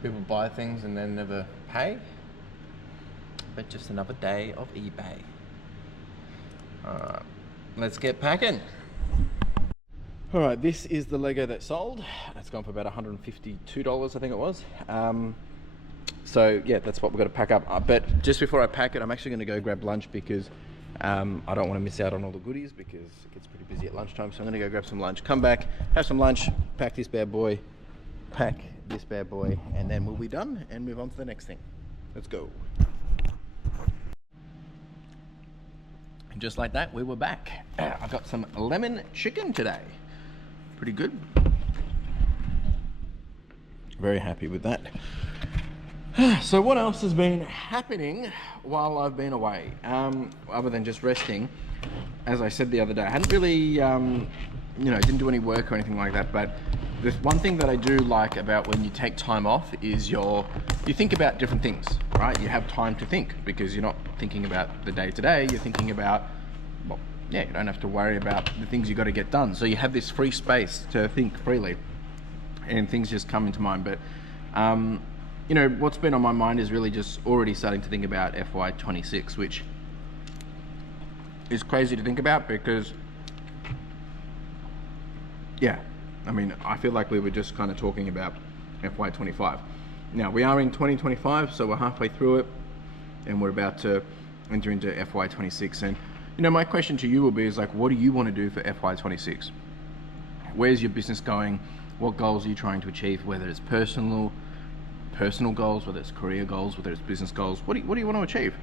People buy things and then never pay. But just another day of eBay. Alright, let's get packing. Alright, this is the Lego that sold. It's gone for about $152, I think it was. So yeah, that's what we've got to pack up. But just before I pack it, I'm actually going to go grab lunch because I don't want to miss out on all the goodies because it gets pretty busy at lunchtime. So I'm going to go grab some lunch, come back, have some lunch, pack this bad boy, and then we'll be done and move on to the next thing. Let's go. And just like that, we were back. I got some lemon chicken today. Pretty good. Very happy with that. So what else has been happening while I've been away, other than just resting? As I said the other day, I hadn't really, didn't do any work or anything like that, but the one thing that I do like about when you take time off is you think about different things, right? You have time to think because you're not thinking about the day to day, you're thinking about, well, yeah, you don't have to worry about the things you got to get done. So you have this free space to think freely and things just come into mind. But, what's been on my mind is really just already starting to think about FY26, which is crazy to think about because, yeah, I mean, I feel like we were just kind of talking about FY25. Now, we are in 2025, so we're halfway through it, and we're about to enter into FY26. And, my question to you will be is like, what do you want to do for FY26? Where's your business going? What goals are you trying to achieve, whether it's personal goals, whether it's career goals, whether it's business goals? What do you want to achieve?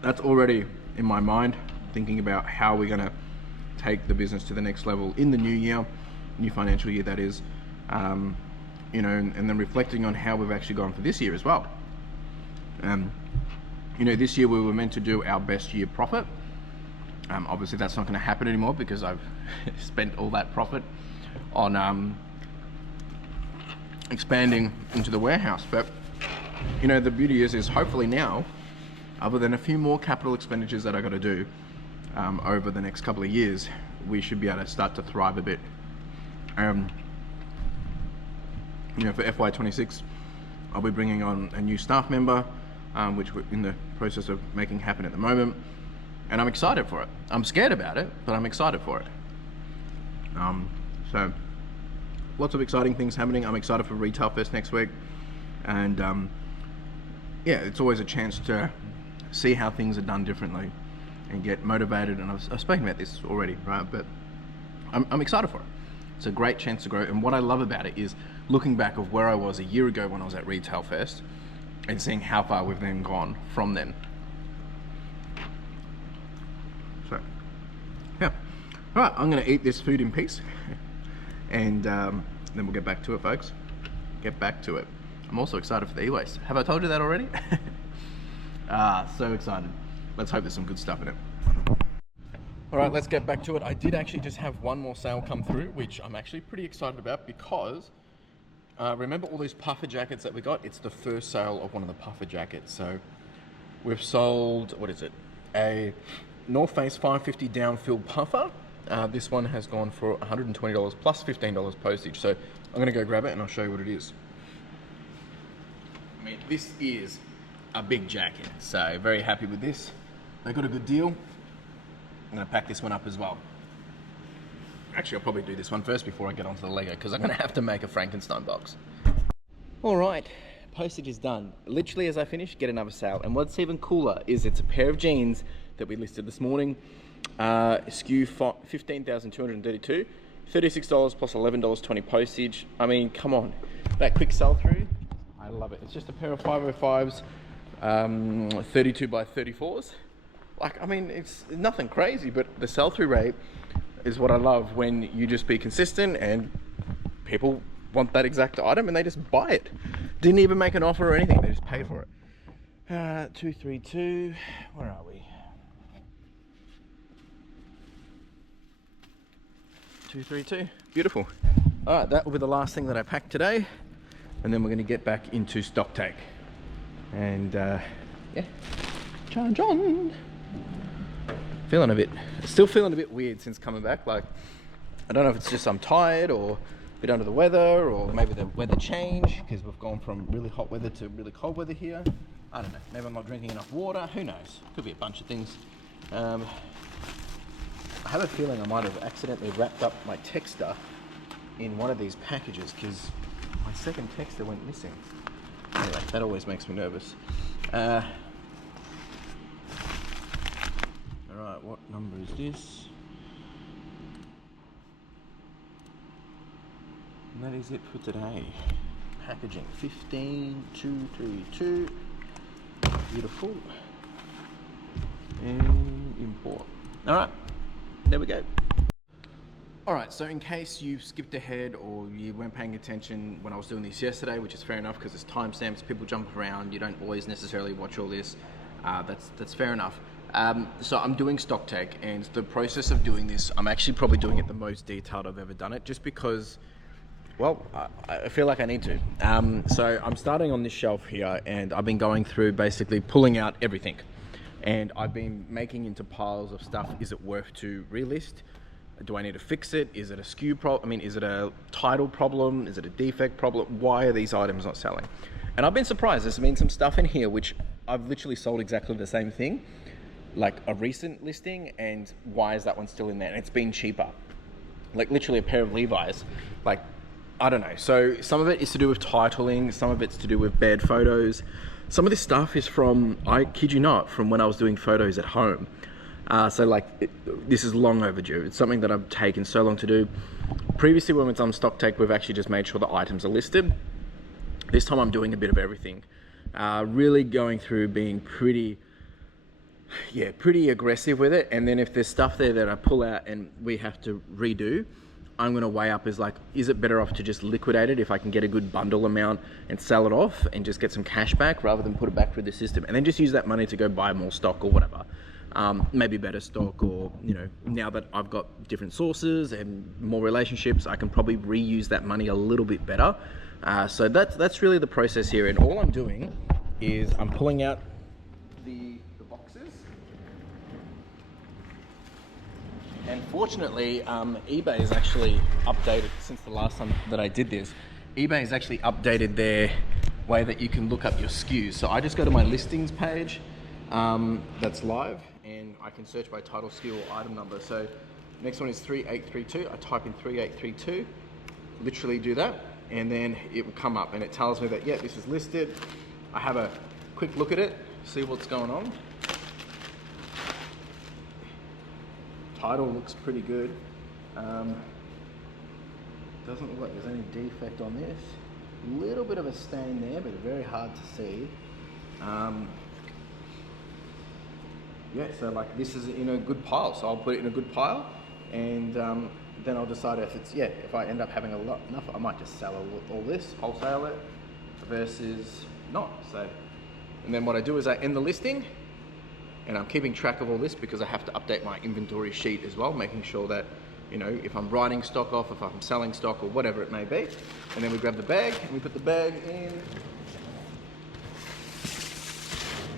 That's already in my mind, thinking about how we're going to take the business to the next level in the new year, new financial year that is, and then reflecting on how we've actually gone for this year as well. This year we were meant to do our best year profit. Obviously that's not going to happen anymore because I've spent all that profit on expanding into the warehouse. But the beauty is hopefully now, other than a few more capital expenditures that I got to do over the next couple of years, we should be able to start to thrive a bit. For FY26, I'll be bringing on a new staff member, which we're in the process of making happen at the moment. And I'm excited for it. I'm scared about it, but I'm excited for it. So lots of exciting things happening. I'm excited for Retail Fest next week. And yeah, it's always a chance to see how things are done differently and get motivated. And I've spoken about this already, right? But I'm excited for it. It's a great chance to grow. And what I love about it is looking back of where I was a year ago when I was at Retail Fest and seeing how far we've then gone from then. So, yeah. All right, I'm gonna eat this food in peace and then we'll get back to it, folks. Get back to it. I'm also excited for the e-waste. Have I told you that already? So excited. Let's hope there's some good stuff in it. All right, let's get back to it. I did actually just have one more sale come through, which I'm actually pretty excited about because remember all these puffer jackets that we got? It's the first sale of one of the puffer jackets. So we've sold, what is it? A North Face 550 down-filled puffer. This one has gone for $120 plus $15 postage. So I'm gonna go grab it and I'll show you what it is. I mean, this is a big jacket, so very happy with this. They got a good deal. I'm gonna pack this one up as well. Actually, I'll probably do this one first before I get onto the Lego because I'm gonna have to make a Frankenstein box. All right, postage is done. Literally as I finish, get another sale. And what's even cooler is it's a pair of jeans that we listed this morning. SKU 15,232, $36 plus $11.20 postage. I mean, come on, that quick sell through, I love it. It's just a pair of 505s, 32 by 34s. Like, I mean, it's nothing crazy, but the sell-through rate is what I love when you just be consistent and people want that exact item and they just buy it. Didn't even make an offer or anything, they just pay for it. 232, where are we? 232, beautiful. All right, that will be the last thing that I packed today. And then we're gonna get back into stocktake. And yeah, charge on. Still feeling a bit weird since coming back. Like, I don't know if it's just I'm tired or a bit under the weather, or maybe the weather changed because we've gone from really hot weather to really cold weather here. I don't know, maybe I'm not drinking enough water, who knows? Could be a bunch of things. I have a feeling I might have accidentally wrapped up my texter in one of these packages because my second texter went missing. Anyway, that always makes me nervous. Alright, what number is this? And that is it for today. Packaging 15232. Beautiful. And import. Alright, there we go. Alright, so in case you skipped ahead or you weren't paying attention when I was doing this yesterday, which is fair enough because it's timestamps, people jump around, you don't always necessarily watch all this, that's fair enough. So I'm doing stocktake, and the process of doing this, I'm actually probably doing it the most detailed I've ever done it, just because, well, I feel like I need to. So I'm starting on this shelf here, and I've been going through basically pulling out everything. And I've been making into piles of stuff. Is it worth to relist? Do I need to fix it? Is it a SKU problem? I mean, is it a title problem? Is it a defect problem? Why are these items not selling? And I've been surprised. There's been some stuff in here which I've literally sold exactly the same thing, like a recent listing, and why is that one still in there? And it's been cheaper. Like literally a pair of Levi's. Like, I don't know. So some of it is to do with titling, some of it's to do with bad photos. Some of this stuff is from, I kid you not, from when I was doing photos at home. So like, this is long overdue. It's something that I've taken so long to do. Previously when we've done stocktake, we've actually just made sure the items are listed. This time I'm doing a bit of everything. Really going through, being pretty aggressive with it. And then if there's stuff there that I pull out and we have to redo, I'm gonna weigh up as like, is it better off to just liquidate it if I can get a good bundle amount and sell it off and just get some cash back rather than put it back through the system and then just use that money to go buy more stock or whatever. Maybe better stock, or, you know, now that I've got different sources and more relationships, I can probably reuse that money a little bit better. So that's really the process here. And all I'm doing is I'm pulling out the boxes. And fortunately, eBay has actually updated since the last time that I did this. eBay has actually updated their way that you can look up your SKUs. So I just go to my listings page that's live, and I can search by title, SKU, or item number. So next one is 3832. I type in 3832, literally do that, and then it will come up and it tells me that, yeah, this is listed. I have a quick look at it, see what's going on. Title looks pretty good. Doesn't look like there's any defect on this. Little bit of a stain there, but very hard to see. Yeah, so like this is in a good pile, so I'll put it in a good pile, and then I'll decide if it's, yeah, if I end up having enough, I might just sell all this, wholesale it, versus not. So, and then what I do is I end the listing, and I'm keeping track of all this because I have to update my inventory sheet as well, making sure that, you know, if I'm writing stock off, if I'm selling stock, or whatever it may be. And then we grab the bag and we put the bag in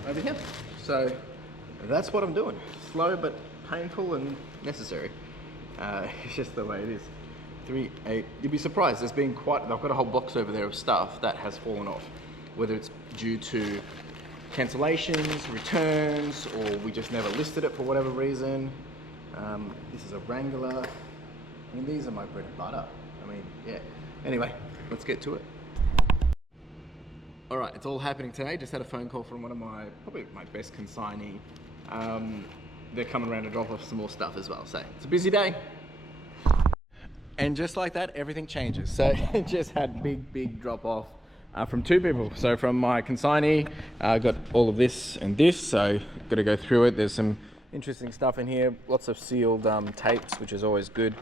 over here. So that's what I'm doing. Slow but painful and necessary. It's just the way it is. 3, 8. You'd be surprised. There's been quite. I've got a whole box over there of stuff that has fallen off, whether it's due to cancellations, returns, or we just never listed it for whatever reason. This is a Wrangler. I mean, these are my bread and butter. I mean, yeah. Anyway, let's get to it. All right, it's all happening today. Just had a phone call from one of probably my best consignee. They're coming around to drop off some more stuff as well. So it's a busy day. And just like that, everything changes. So it just had big drop off from 2 people. So from my consignee, I got all of this and this. So got to go through it. There's some interesting stuff in here. Lots of sealed tapes, which is always good.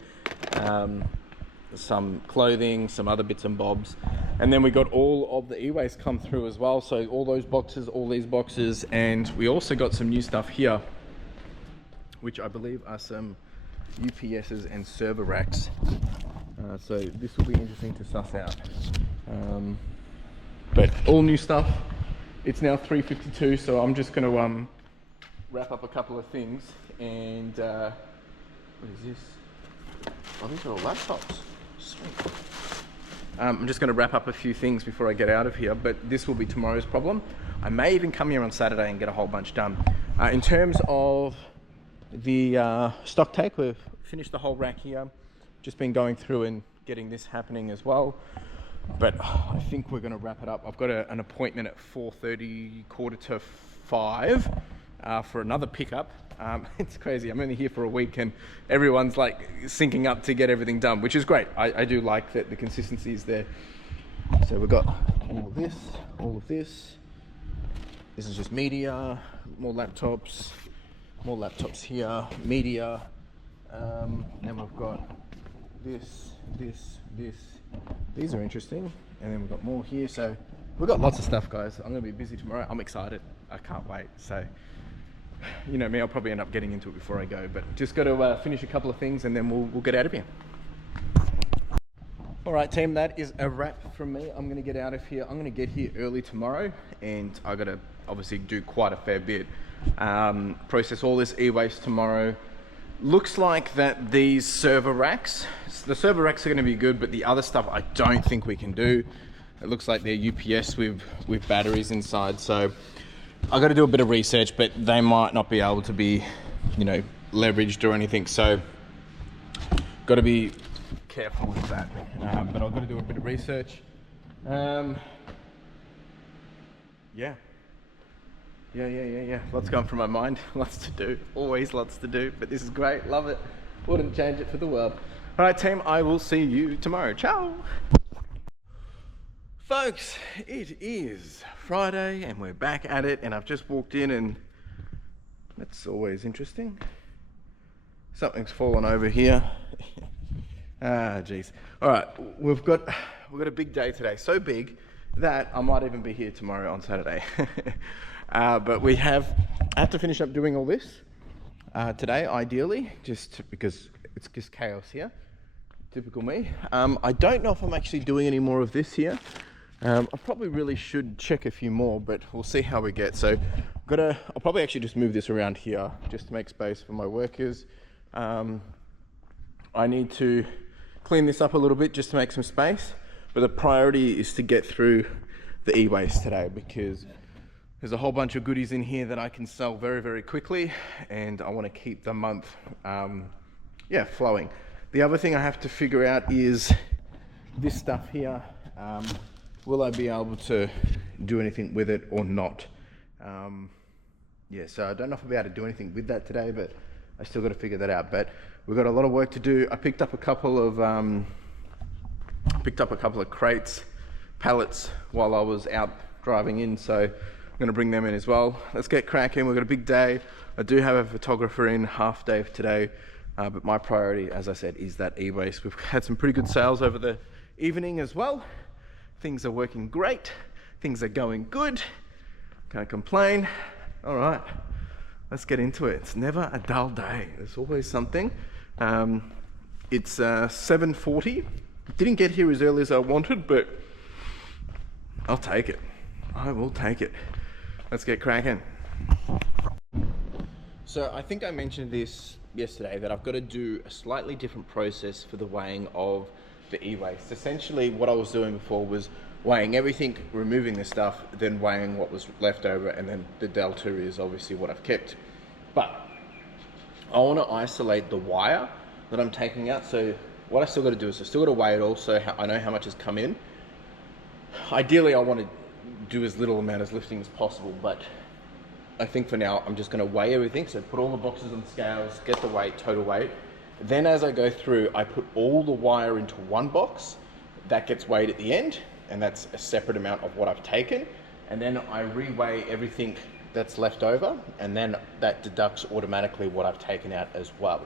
Some clothing, some other bits and bobs. And then we got all of the e-waste come through as well. So all those boxes, all these boxes. And we also got some new stuff here, which I believe are some UPSs and server racks. So this will be interesting to suss out. But all new stuff. It's now 3:52, so I'm just going to wrap up a couple of things. And what is this? Oh, these are all laptops. Sweet. I'm just going to wrap up a few things before I get out of here, but this will be tomorrow's problem. I may even come here on Saturday and get a whole bunch done. In terms of the stock take, we've finished the whole rack here. Just been going through and getting this happening as well. But I think we're going to wrap it up. I've got an appointment at 4:30, 4:45 for another pickup. It's crazy. I'm only here for a week and everyone's like syncing up to get everything done, which is great. I do like that the consistency is there. So we've got all of this, all of this. This is just media, more laptops here, media. Then we've got this. These are interesting. And then we've got more here. So we've got lots of stuff, guys. I'm going to be busy tomorrow. I'm excited. I can't wait. So, you know me, I'll probably end up getting into it before I go, but just got to finish a couple of things and then we'll get out of here. All right, team, that is a wrap from me. I'm going to get out of here. I'm going to get here early tomorrow, and I got to obviously do quite a fair bit. Process all this e-waste tomorrow. Looks like that these server racks, the server racks are going to be good, but the other stuff I don't think we can do. It looks like they're UPS with batteries inside, so I got to do a bit of research, but they might not be able to be, you know, leveraged or anything. So got to be careful with that. But I've got to do a bit of research. Yeah. Lots going through my mind. Lots to do. Always lots to do. But this is great. Love it. Wouldn't change it for the world. All right, team. I will see you tomorrow. Ciao. Folks, it is Friday and we're back at it, and I've just walked in and that's always interesting. Something's fallen over here. Geez. All right, we've got a big day today. So big that I might even be here tomorrow on Saturday. But I have to finish up doing all this today, ideally, just because it's just chaos here. Typical me. I don't know if I'm actually doing any more of this here. I probably really should check a few more, but we'll see how we get. So I'll probably actually just move this around here just to make space for my workers. I need to clean this up a little bit just to make some space, but the priority is to get through the e-waste today, because there's a whole bunch of goodies in here that I can sell very, very quickly, and I want to keep the month, flowing. The other thing I have to figure out is this stuff here. Will I be able to do anything with it or not? So I don't know if I'll be able to do anything with that today, but I still got to figure that out. But we've got a lot of work to do. I picked up a couple of crates, pallets while I was out driving in, so I'm going to bring them in as well. Let's get cracking. We've got a big day. I do have a photographer in half day today, but my priority, as I said, is that e-waste. We've had some pretty good sales over the evening as well. Things are working great. Things are going good. Can't complain. All right, let's get into it. It's never a dull day. There's always something. It's 7:40. Didn't get here as early as I wanted, but I'll take it. I will take it. Let's get cracking. So I think I mentioned this yesterday, that I've got to do a slightly different process for the weighing of the e-waste. Essentially what I was doing before was weighing everything, removing the stuff, then weighing what was left over, and then the delta is obviously what I've kept. But I want to isolate the wire that I'm taking out. So what I still got to do is I still got to weigh it all, so I know how much has come in. Ideally I want to do as little amount of lifting as possible, but I think for now I'm just going to weigh everything. So put all the boxes on the scales, get the weight, total weight. Then as I go through, I put all the wire into one box. That gets weighed at the end, and that's a separate amount of what I've taken. And then I re-weigh everything that's left over, and then that deducts automatically what I've taken out as well.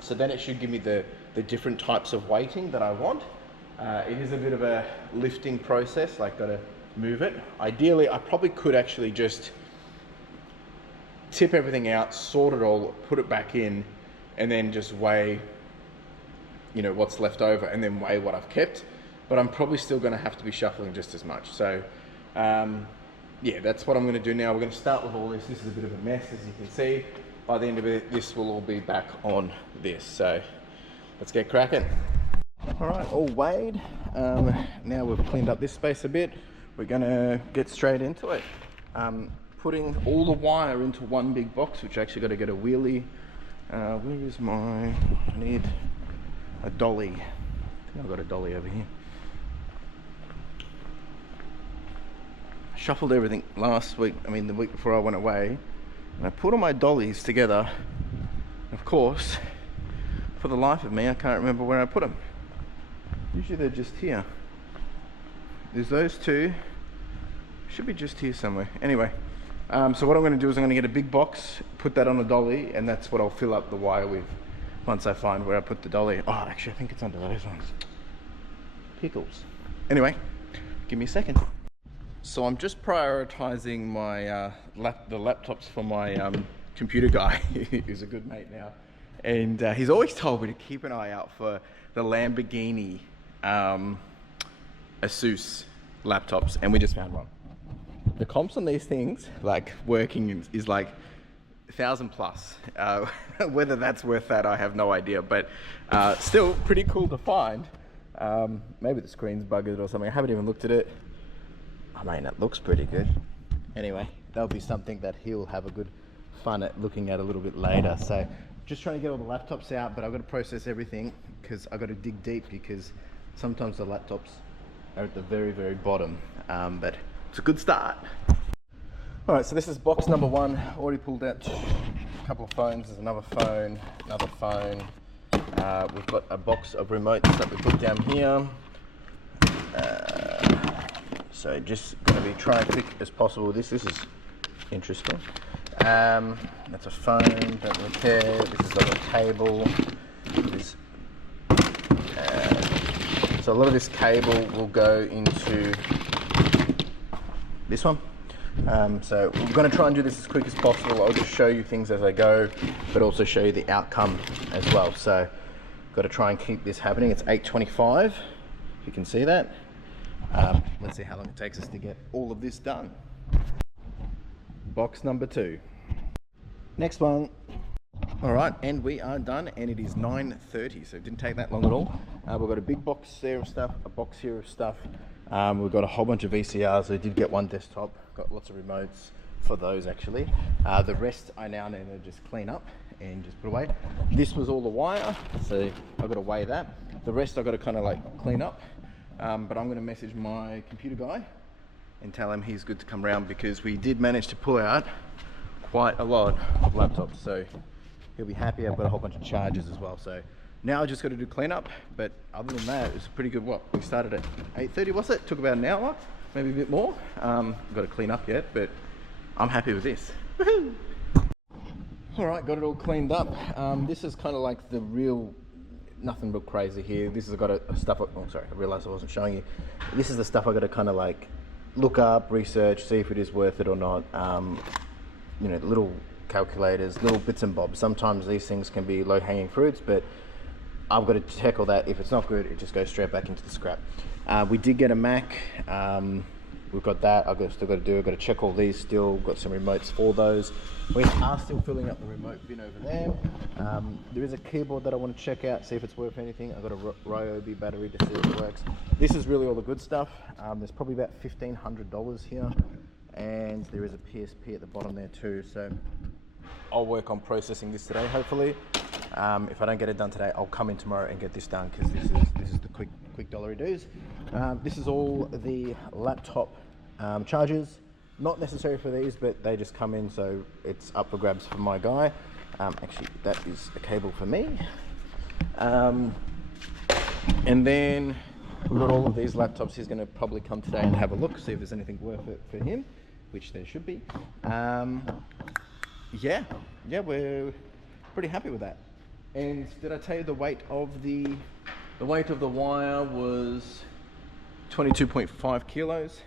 So then it should give me the different types of weighting that I want. It is a bit of a lifting process, like got to move it. Ideally, I probably could actually just tip everything out, sort it all, put it back in, and then just weigh, what's left over, and then weigh what I've kept. But I'm probably still going to have to be shuffling just as much. So that's what I'm going to do now. We're going to start with all this. This is a bit of a mess, as you can see. By the end of it, this will all be back on this. So let's get cracking. All right, all weighed. Now we've cleaned up this space a bit. We're going to get straight into it. Putting all the wire into one big box, which I actually got to get a wheelie. Where is I need a dolly. I think I've got a dolly over here. I shuffled everything last week, the week before I went away, and I put all my dollies together. Of course, for the life of me, I can't remember where I put them. Usually they're just here. There's those two. Should be just here somewhere. Anyway, so what I'm going to do is I'm going to get a big box, put that on a dolly, and that's what I'll fill up the wire with once I find where I put the dolly. Oh, actually I think it's under those ones. Pickles. Anyway, give me a second. So I'm just prioritizing my the laptops for my computer guy, who's a good mate now, and he's always told me to keep an eye out for the Lamborghini Asus laptops, and we just found one. The comps on these things, like working, is like 1,000 plus. Whether that's worth that, I have no idea, but still pretty cool to find. Maybe the screen's buggered or something. I haven't even looked at it. It looks pretty good. Anyway, that'll be something that he'll have a good fun at looking at a little bit later. So just trying to get all the laptops out, but I've got to process everything because I've got to dig deep, because sometimes the laptops are at the very, very bottom. But it's a good start. All right, so this is box number one. Already pulled out a couple of phones. There's another phone, another phone. We've got a box of remotes that we put down here. So just going to be trying quick as possible. This is interesting. That's a phone, don't really care. This is like a cable. So a lot of this cable will go into this one. So we're going to try and do this as quick as possible. I'll just show you things as I go, but also show you the outcome as well. So got to try and keep this happening. It's 8:25, if you can see that. Let's see how long it takes us to get all of this done. Box number two. Next one. All right, and we are done, and it is 9:30, so it didn't take that long at all. We've got a big box there of stuff, a box here of stuff, We've got a whole bunch of VCRs. We did get one desktop, got lots of remotes for those actually. The rest I now need to just clean up and just put away. This was all the wire, so I've got to weigh that. The rest I've got to kind of like clean up, but I'm going to message my computer guy and tell him he's good to come around, because we did manage to pull out quite a lot of laptops, so he'll be happy. I've got a whole bunch of chargers as well, so now I just got to do cleanup. But other than that, it's pretty good. What, we started at 8:30, was it? Took about an hour, maybe a bit more. Got to clean up yet, but I'm happy with this. Woohoo! All right, got it all cleaned up. This is kind of like the real, nothing but crazy here. This has got a stuff. Oh, sorry, I realized I wasn't showing you. This is the stuff I got to kind of like look up, research, see if it is worth it or not. You know, little calculators, little bits and bobs. Sometimes these things can be low-hanging fruits, but I've got to tackle that. If it's not good, it just goes straight back into the scrap. We did get a Mac. We've got that. I've still got to do. I've got to check all these still. Got some remotes for those. We are still filling up the remote bin over there. There is a keyboard that I want to check out, see if it's worth anything. I've got a Ryobi battery to see if it works. This is really all the good stuff. There's probably about $1,500 here, and there is a PSP at the bottom there too. So I'll work on processing this today, hopefully. If I don't get it done today, I'll come in tomorrow and get this done, because this is the quick dollary do's. This is all the laptop chargers. Not necessary for these, but they just come in, so it's up for grabs for my guy. Actually, that is a cable for me. And then we've got all of these laptops. He's going to probably come today and have a look, see if there's anything worth it for him, which there should be. Yeah, we're pretty happy with that. And did I tell you the weight of the wire was 22.5 kilos.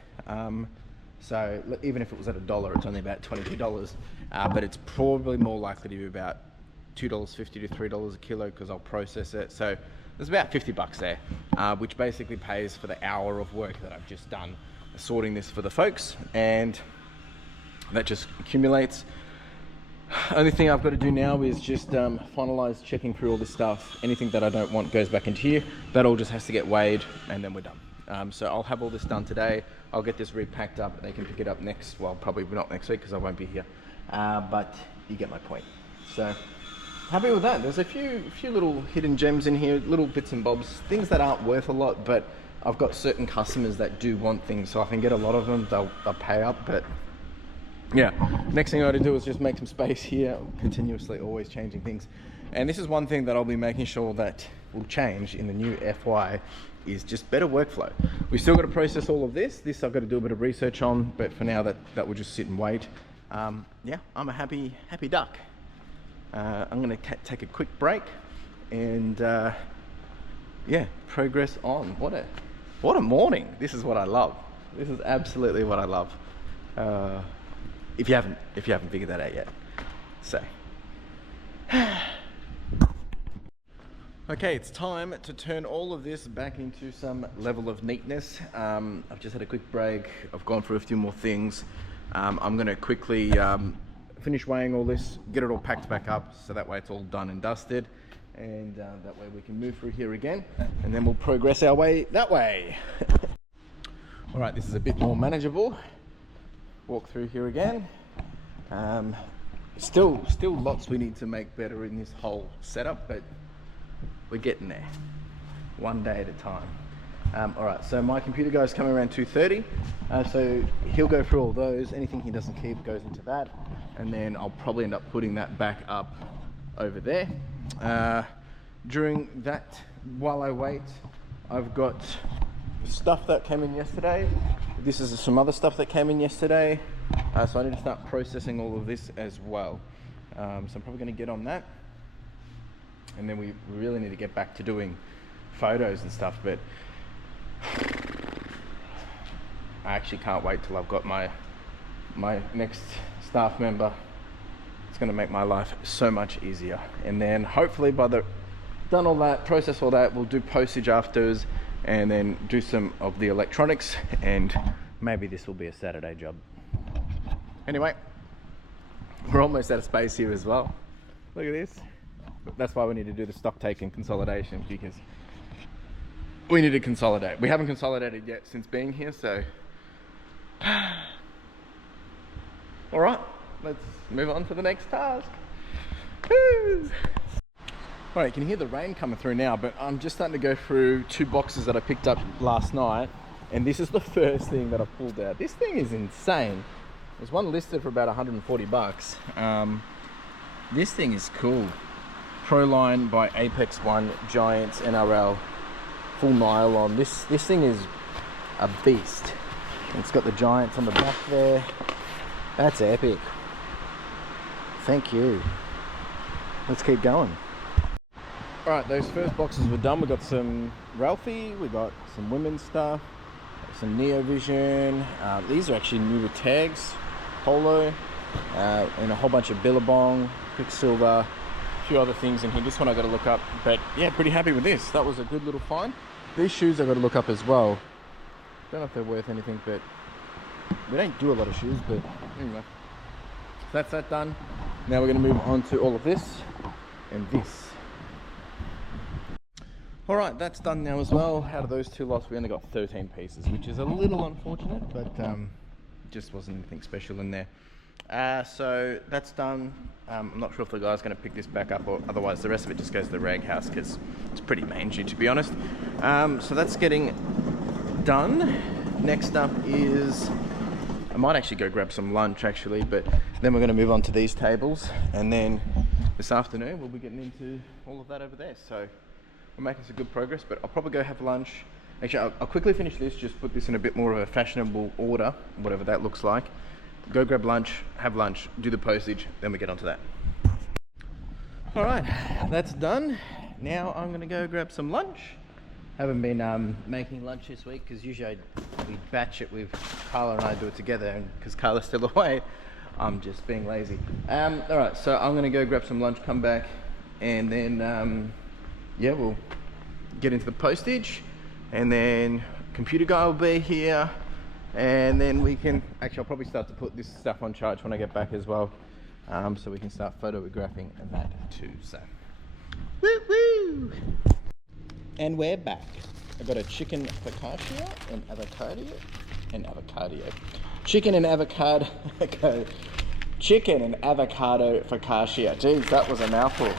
So even if it was at $1, it's only about $22. But it's probably more likely to be about $2.50 to $3 a kilo, because I'll process it. So there's about 50 bucks there, which basically pays for the hour of work that I've just done sorting this for the folks, and that just accumulates. Only thing I've got to do now is just finalize checking through all this stuff. Anything that I don't want goes back into here. That all just has to get weighed, and then we're done. So I'll have all this done today. I'll get this repacked up. They can pick it up next, well, probably not next week because I won't be here. But you get my point. So happy with that. There's a few little hidden gems in here, little bits and bobs, things that aren't worth a lot, but I've got certain customers that do want things, so I can get a lot of them. They'll pay up, but yeah. Next thing I got to do is just make some space here. Continuously always changing things. And this is one thing that I'll be making sure that will change in the new FY, is just better workflow. We still got to process all of this. This I've got to do a bit of research on, but for now that will just sit and wait. Yeah, I'm a happy duck. I'm going to take a quick break and yeah, progress on. What a morning. This is what I love. This is absolutely what I love. If you haven't figured that out yet. So okay, it's time to turn all of this back into some level of neatness. I've just had a quick break. I've gone through a few more things. I'm going to quickly finish weighing all this, get it all packed back up, so that way it's all done and dusted, and that way we can move through here again, and then we'll progress our way that way. All right, this is a bit more manageable. Walk through here again. Still lots we need to make better in this whole setup, but we're getting there, one day at a time. All right, so my computer guy's coming around 2:30, so he'll go through all those. Anything he doesn't keep goes into that, and then I'll probably end up putting that back up over there. During that, while I wait, I've got stuff that came in yesterday. This is some other stuff that came in yesterday, so I need to start processing all of this as well. So I'm probably going to get on that, and then we really need to get back to doing photos and stuff, but I actually can't wait till I've got my next staff member. It's going to make my life so much easier, and then hopefully done all that, process all that, we'll do postage afterwards, and then do some of the electronics, and maybe this will be a Saturday job. Anyway, we're almost out of space here as well. Look at this. That's why we need to do the stock take and consolidation, because we need to consolidate. We haven't consolidated yet since being here, so. All right, let's move on to the next task. Woo! All right, you can hear the rain coming through now, but I'm just starting to go through 2 boxes that I picked up last night, and this is the first thing that I pulled out. This thing is insane. There's one listed for about 140 bucks. This thing is cool. Proline by Apex One Giants NRL, full nylon. This thing is a beast. It's got the Giants on the back there. That's epic. Thank you. Let's keep going. All right, those first boxes were done. We got some Ralphie, we got some women's stuff, some Neo Vision. These are actually newer tags, Polo, and a whole bunch of Billabong, Quicksilver, a few other things in here. This one I got to look up, but yeah, pretty happy with this. That was a good little find. These shoes I got to look up as well. Don't know if they're worth anything, but we don't do a lot of shoes, but anyway. So that's that done. Now we're going to move on to all of this and this. All right, that's done now as well. Out of those 2 lots, we only got 13 pieces, which is a little unfortunate, but just wasn't anything special in there. So that's done. I'm not sure if the guy's going to pick this back up, or otherwise the rest of it just goes to the rag house because it's pretty mangy, to be honest. So that's getting done. Next up is, I might actually go grab some lunch actually, but then we're going to move on to these tables, and then this afternoon we'll be getting into all of that over there. So we're making some good progress, but I'll probably go have lunch. Actually, I'll quickly finish this, just put this in a bit more of a fashionable order, whatever that looks like. Go grab lunch, have lunch, do the postage, then we get onto that. All right, that's done. Now I'm gonna go grab some lunch. Haven't been making lunch this week because usually we batch it with Carla, and I do it together, and because Carla's still away, I'm just being lazy. All right, so I'm gonna go grab some lunch, come back, and then yeah, we'll get into the postage, and then computer guy will be here, and then we can, actually I'll probably start to put this stuff on charge when I get back as well, so we can start photographing that too. So woo woo, and we're back. I've got a chicken focaccia and avocado, chicken and avocado chicken and avocado focaccia. Geez, that was a mouthful.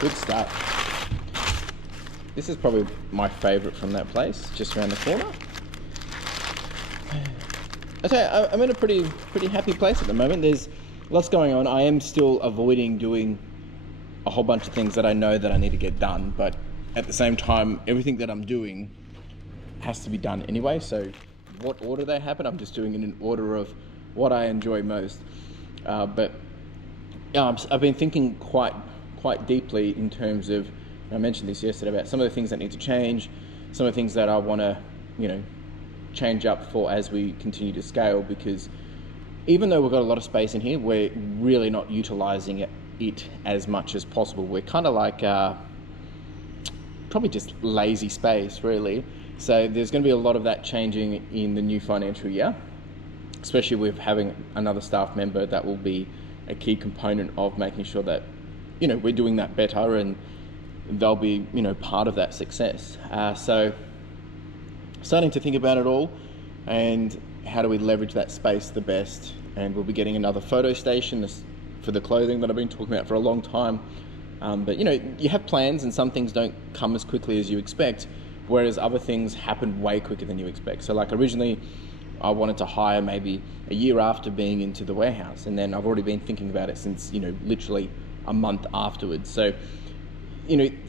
Good stuff. This is probably my favorite from that place, just around the corner. Okay, I'm in a pretty happy place at the moment. There's lots going on. I am still avoiding doing a whole bunch of things that I know that I need to get done, but at the same time, everything that I'm doing has to be done anyway. So what order they happen, I'm just doing it in order of what I enjoy most. But yeah, I've been thinking quite deeply in terms of, I mentioned this yesterday, about some of the things that need to change, some of the things that I want to, change up for as we continue to scale, because even though we've got a lot of space in here, we're really not utilizing it as much as possible. We're kind of like probably just lazy space, really. So there's going to be a lot of that changing in the new financial year, especially with having another staff member. That will be a key component of making sure that we're doing that better, and they'll be, part of that success. So starting to think about it all, and how do we leverage that space the best. And we'll be getting another photo station for the clothing that I've been talking about for a long time. But you have plans, and some things don't come as quickly as you expect, whereas other things happen way quicker than you expect. So like originally, I wanted to hire maybe a year after being into the warehouse, and then I've already been thinking about it since, literally a month afterwards. So,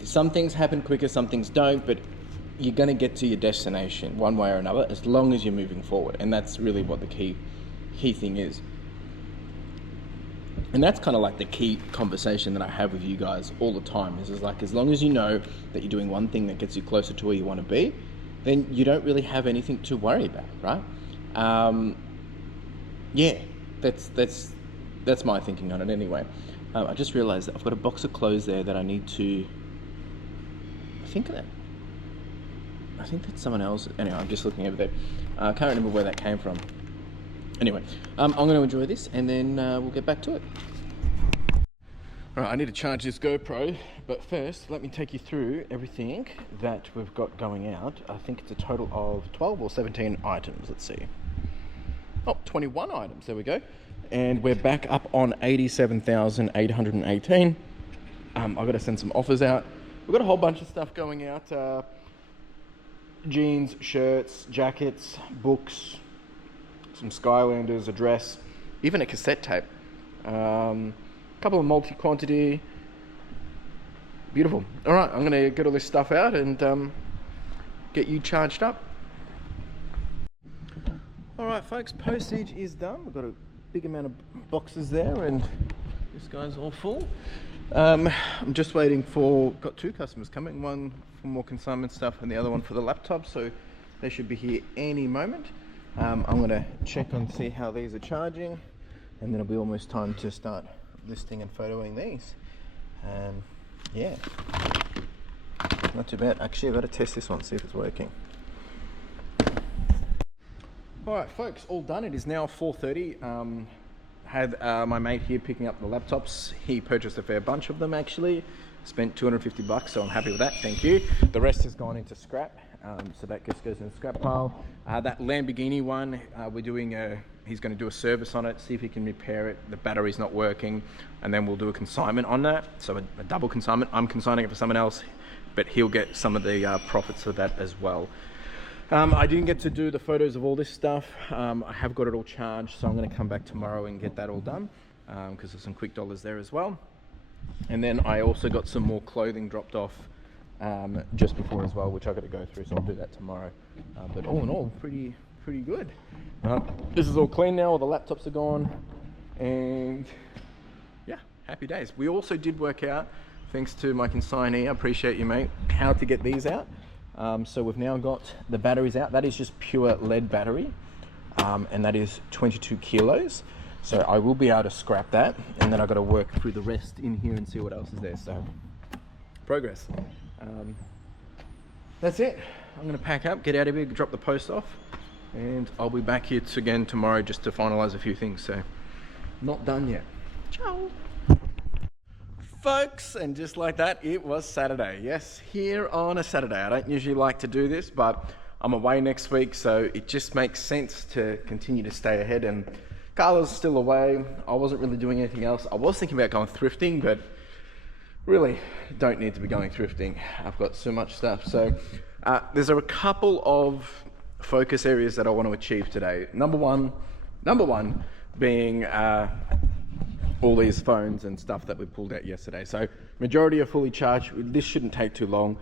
some things happen quicker, some things don't, but you're going to get to your destination one way or another, as long as you're moving forward. And that's really what the key thing is. And that's kind of like the key conversation that I have with you guys all the time, is like, as long as you know that you're doing one thing that gets you closer to where you want to be, then you don't really have anything to worry about, right? Yeah, that's my thinking on it anyway. I just realized that I've got a box of clothes there that I need to, I think that's someone else. Anyway, I'm just looking over there. I can't remember where that came from. Anyway, I'm going to enjoy this, and then we'll get back to it. All right, I need to charge this GoPro, but first let me take you through everything that we've got going out. I think it's a total of 12 or 17 items. Let's see. Oh, 21 items, there we go. And we're back up on 87,818. I've got to send some offers out. We've got a whole bunch of stuff going out. Jeans, shirts, jackets, books, some Skylanders, a dress, even a cassette tape. Couple of multi-quantity. Beautiful. All right, I'm gonna get all this stuff out and get you charged up. All right, folks, postage is done. We've got a big amount of boxes there, and this guy's all full. I'm just waiting for, got two customers coming, one for more consignment stuff and the other one for the laptop, so they should be here any moment. I'm gonna check and see how these are charging, and then it'll be almost time to start listing and photoing these. Yeah, not too bad. Actually, I've got to test this one, see if it's working. All right, folks, all done. It is now 4:30. Had my mate here picking up the laptops. He purchased a fair bunch of them, actually. Spent 250 bucks, so I'm happy with that, thank you. The rest has gone into scrap, so that just goes in the scrap pile. That Lamborghini one, we're doing he's going to do a service on it, see if he can repair it. The battery's not working, and then we'll do a consignment on that. So a double consignment. I'm consigning it for someone else, but he'll get some of the profits of that as well. I didn't get to do the photos of all this stuff. I have got it all charged, so I'm going to come back tomorrow and get that all done, because there's some quick dollars there as well. And then I also got some more clothing dropped off just before as well, which I've got to go through, so I'll do that tomorrow. But all in all, pretty good. This is all clean now, all the laptops are gone, and yeah, happy days. We also did work out, thanks to my consignee, I appreciate you, mate, how to get these out. So we've now got the batteries out. That is just pure lead battery, and that is 22 kilos. So I will be able to scrap that, and then I've got to work through the rest in here and see what else is there. So progress. That's it. I'm going to pack up, get out of here, drop the post off, and I'll be back here again tomorrow just to finalize a few things. So not done yet. Ciao. Folks, and just like that, it was Saturday. Yes, here on a Saturday. I don't usually like to do this, but I'm away next week, so it just makes sense to continue to stay ahead. And Carla's still away. I wasn't really doing anything else. I was thinking about going thrifting, but really don't need to be going thrifting. I've got so much stuff. So there's a couple of focus areas that I want to achieve today. Number one being all these phones and stuff that we pulled out yesterday. So majority are fully charged. This shouldn't take too long.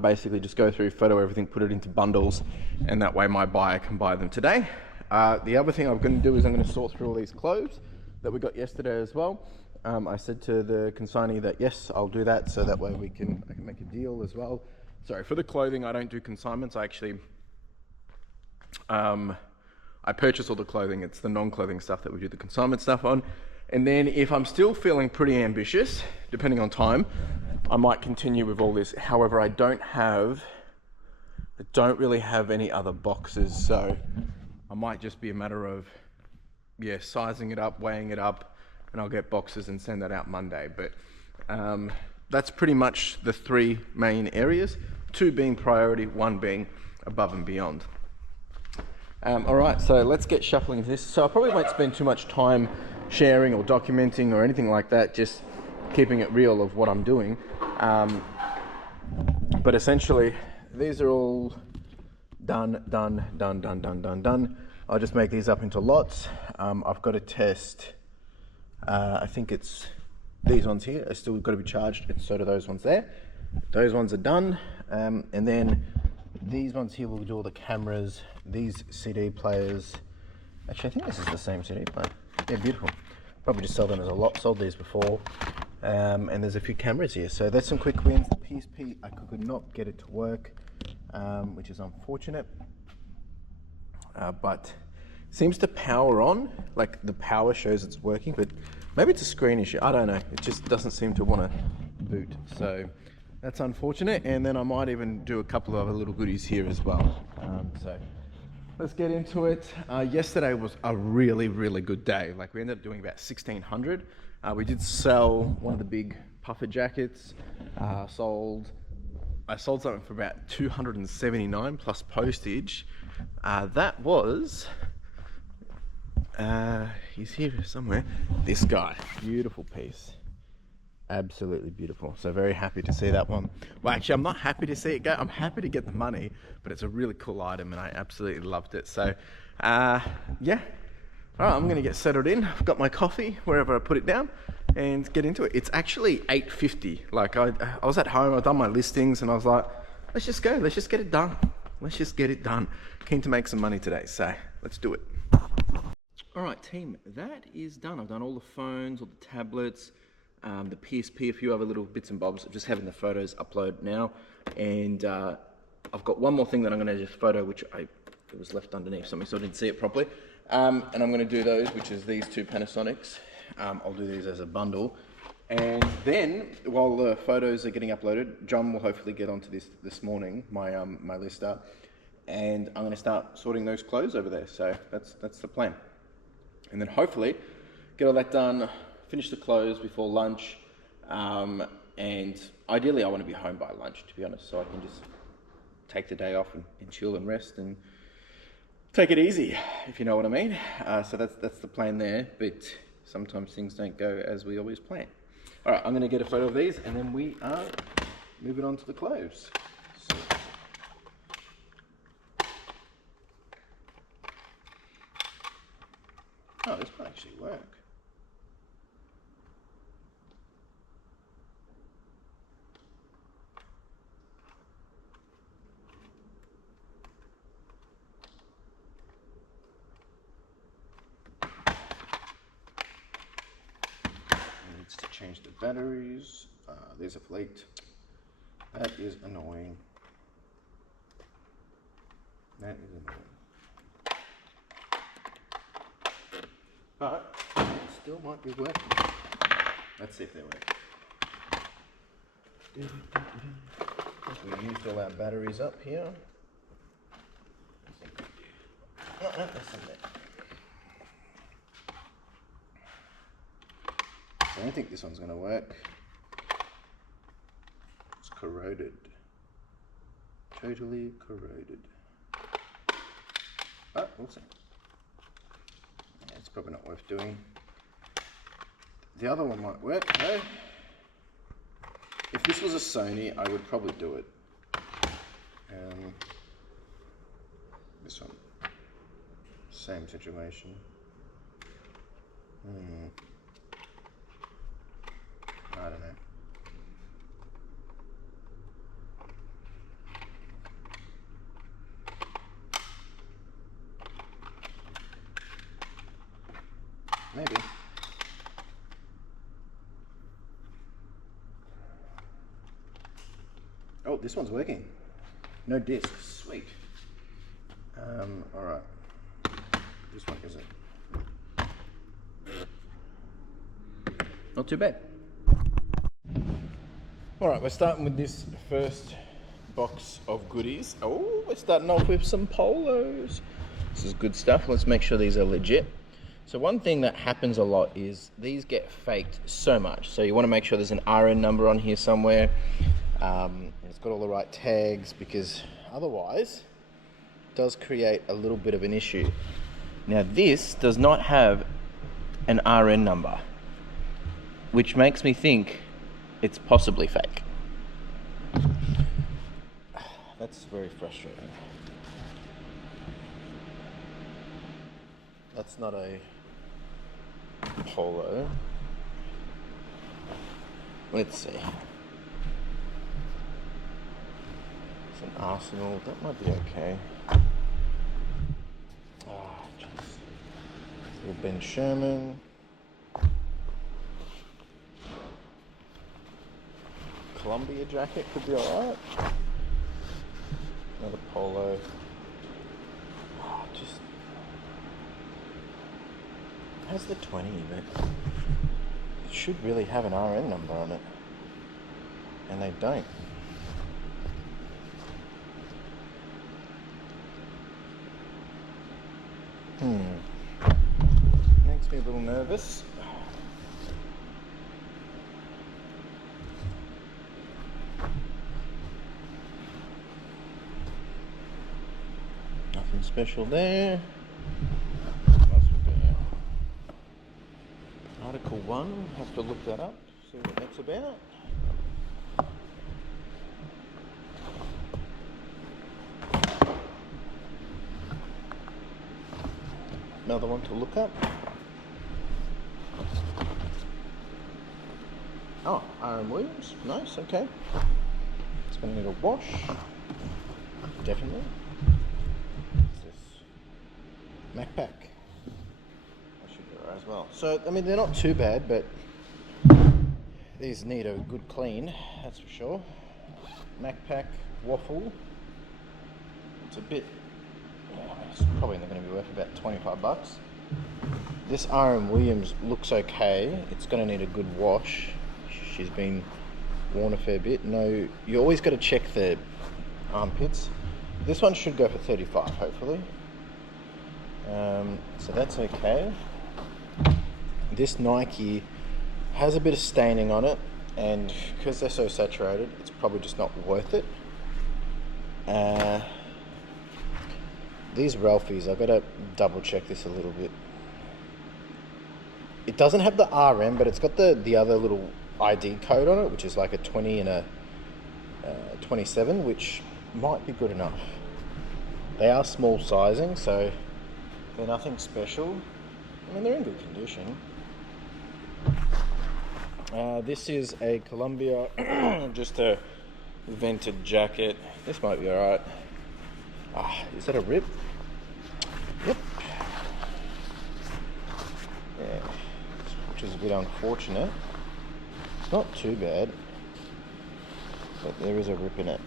Basically just go through, photo everything, put it into bundles, and that way my buyer can buy them today. The other thing I'm going to do is I'm going to sort through all these clothes that we got yesterday as well. I said to the consignee that yes, I'll do that, so that way I can make a deal as well. Sorry, for the clothing, I don't do consignments. I actually I purchase all the clothing. It's the non-clothing stuff that we do the consignment stuff on. And then if I'm still feeling pretty ambitious, depending on time, I might continue with all this. However, I don't really have any other boxes, so I might just be a matter of, yeah, sizing it up, weighing it up, and I'll get boxes and send that out Monday. But that's pretty much the three main areas, 2 being priority, 1 being above and beyond. All right, so let's get shuffling this. So I probably won't spend too much time sharing or documenting or anything like that, just keeping it real of what I'm doing. But essentially, these are all done. I'll just make these up into lots. I've got to test, I think it's these ones here are still got to be charged, and so do those ones there. Those ones are done. And then these ones here will do all the cameras, these CD players. Actually, I think this is the same CD player. Yeah, beautiful. Probably just sell them as a lot. Sold these before. And there's a few cameras here. So that's some quick wins. The PSP, I could not get it to work, which is unfortunate. But seems to power on. Like the power shows it's working, but maybe it's a screen issue. I don't know. It just doesn't seem to want to boot. So that's unfortunate. And then I might even do a couple of other little goodies here as well. So let's get into it. Yesterday was a really, really good day. Like we ended up doing about 1,600. We did sell one of the big puffer jackets. I sold something for about 279 plus postage. That was, he's here somewhere. This guy, beautiful piece. Absolutely beautiful. So very happy to see that one. Well, actually, I'm not happy to see it go. I'm happy to get the money, but it's a really cool item and I absolutely loved it. So, yeah. All right, I'm gonna get settled in. I've got my coffee wherever I put it down and get into it. It's actually 8:50. Like I was at home, I've done my listings and I was like, let's just go. Let's just get it done. Let's just get it done. Keen to make some money today. So let's do it. All right, team, that is done. I've done all the phones, all the tablets, the PSP, a few other little bits and bobs. I'm just having the photos upload now. And I've got one more thing that I'm gonna just photo, which it was left underneath something, so I didn't see it properly. And I'm gonna do those, which is these two Panasonics. I'll do these as a bundle. And then, while the photos are getting uploaded, John will hopefully get onto this morning, my lister. And I'm gonna start sorting those clothes over there. So that's the plan. And then hopefully, get all that done, finish the clothes before lunch, and ideally I want to be home by lunch, to be honest, so I can just take the day off and chill and rest and take it easy, if you know what I mean. So that's the plan there, but sometimes things don't go as we always plan. All right, I'm going to get a photo of these, and then we are moving on to the clothes. So, oh, this might actually work. To change the batteries. These have leaked. That is annoying. That is annoying. But it still might be working. Let's see if they work. We used all our batteries up here. I think we do. No, that's not it. I don't think this one's going to work. It's corroded. Totally corroded. Oh, we'll see. Yeah, it's probably not worth doing. The other one might work though. If this was a Sony, I would probably do it. This one. Same situation. I don't know. Maybe. Oh, this one's working. No disc. Sweet. All right. This one isn't. Not too bad. All right, we're starting with this first box of goodies. Oh, we're starting off with some polos. This is good stuff. Let's make sure these are legit. So one thing that happens a lot is these get faked so much. So you want to make sure there's an RN number on here somewhere. It's got all the right tags, because otherwise it does create a little bit of an issue. Now this does not have an RN number, which makes me think it's possibly fake. That's very frustrating. That's not a polo. Let's see. It's an Arsenal. That might be okay. Oh, jeez. Little Ben Sherman. Columbia jacket could be alright. Another polo. Oh, just it has the 20, but it should really have an RN number on it, and they don't. Makes me a little nervous. Nothing special there. Article 1, have to look that up, see what that's about. Another one to look up. Oh, R.M. Williams, nice, okay. It's going to need a wash, definitely. What's this? MacPack. That should be alright as well. So, I mean, they're not too bad, but these need a good clean, that's for sure. MacPack waffle. It's a bit, it's probably only going to be worth about 25 bucks. This R.M. Williams looks okay. It's going to need a good wash. She's been worn a fair bit. No, you always got to check the armpits. This one should go for 35, hopefully. So that's okay. This Nike has a bit of staining on it, and because they're so saturated, it's probably just not worth it. These Ralphies, I've got to double check this a little bit. It doesn't have the RM, but it's got the other little ID code on it, which is like a 20 and a 27, which might be good enough. They are small sizing, so they're nothing special. I mean, they're in good condition. This is a Columbia, just a vented jacket. This might be alright. Is that a rip? Yep. Yeah, which is a bit unfortunate. It's not too bad, but there is a rip in it.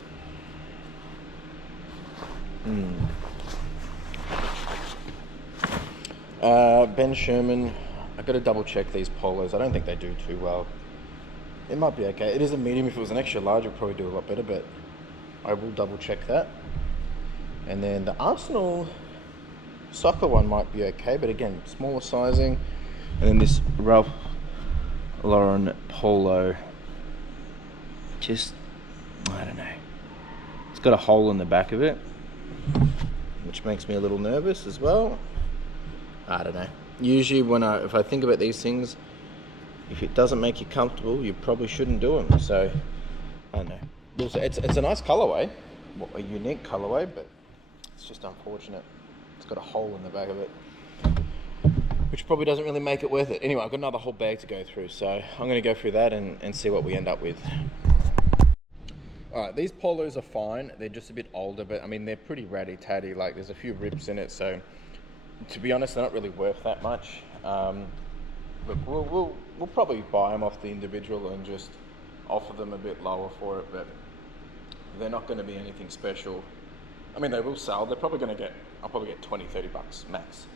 Ben Sherman, I've got to double check these polos. I don't think they do too well. It might be okay. It is a medium. If it was an extra large, it would probably do a lot better, but I will double check that. And then the Arsenal soccer one might be okay, but again, smaller sizing. And then this Ralph Lauren polo, just, I don't know. It's got a hole in the back of it, which makes me a little nervous as well. I don't know. Usually if I think about these things, if it doesn't make you comfortable, you probably shouldn't do them. So, I don't know. It's a nice colorway, a unique colorway, but it's just unfortunate. It's got a hole in the back of it, which probably doesn't really make it worth it. Anyway, I've got another whole bag to go through, so I'm going to go through that and see what we end up with. Alright, these polos are fine. They're just a bit older, but I mean, they're pretty ratty-tatty. Like, there's a few rips in it, so to be honest, they're not really worth that much. But we'll probably buy them off the individual and just offer them a bit lower for it, but they're not going to be anything special. I mean, they will sell. They're probably going to I'll probably get 20, 30 bucks max.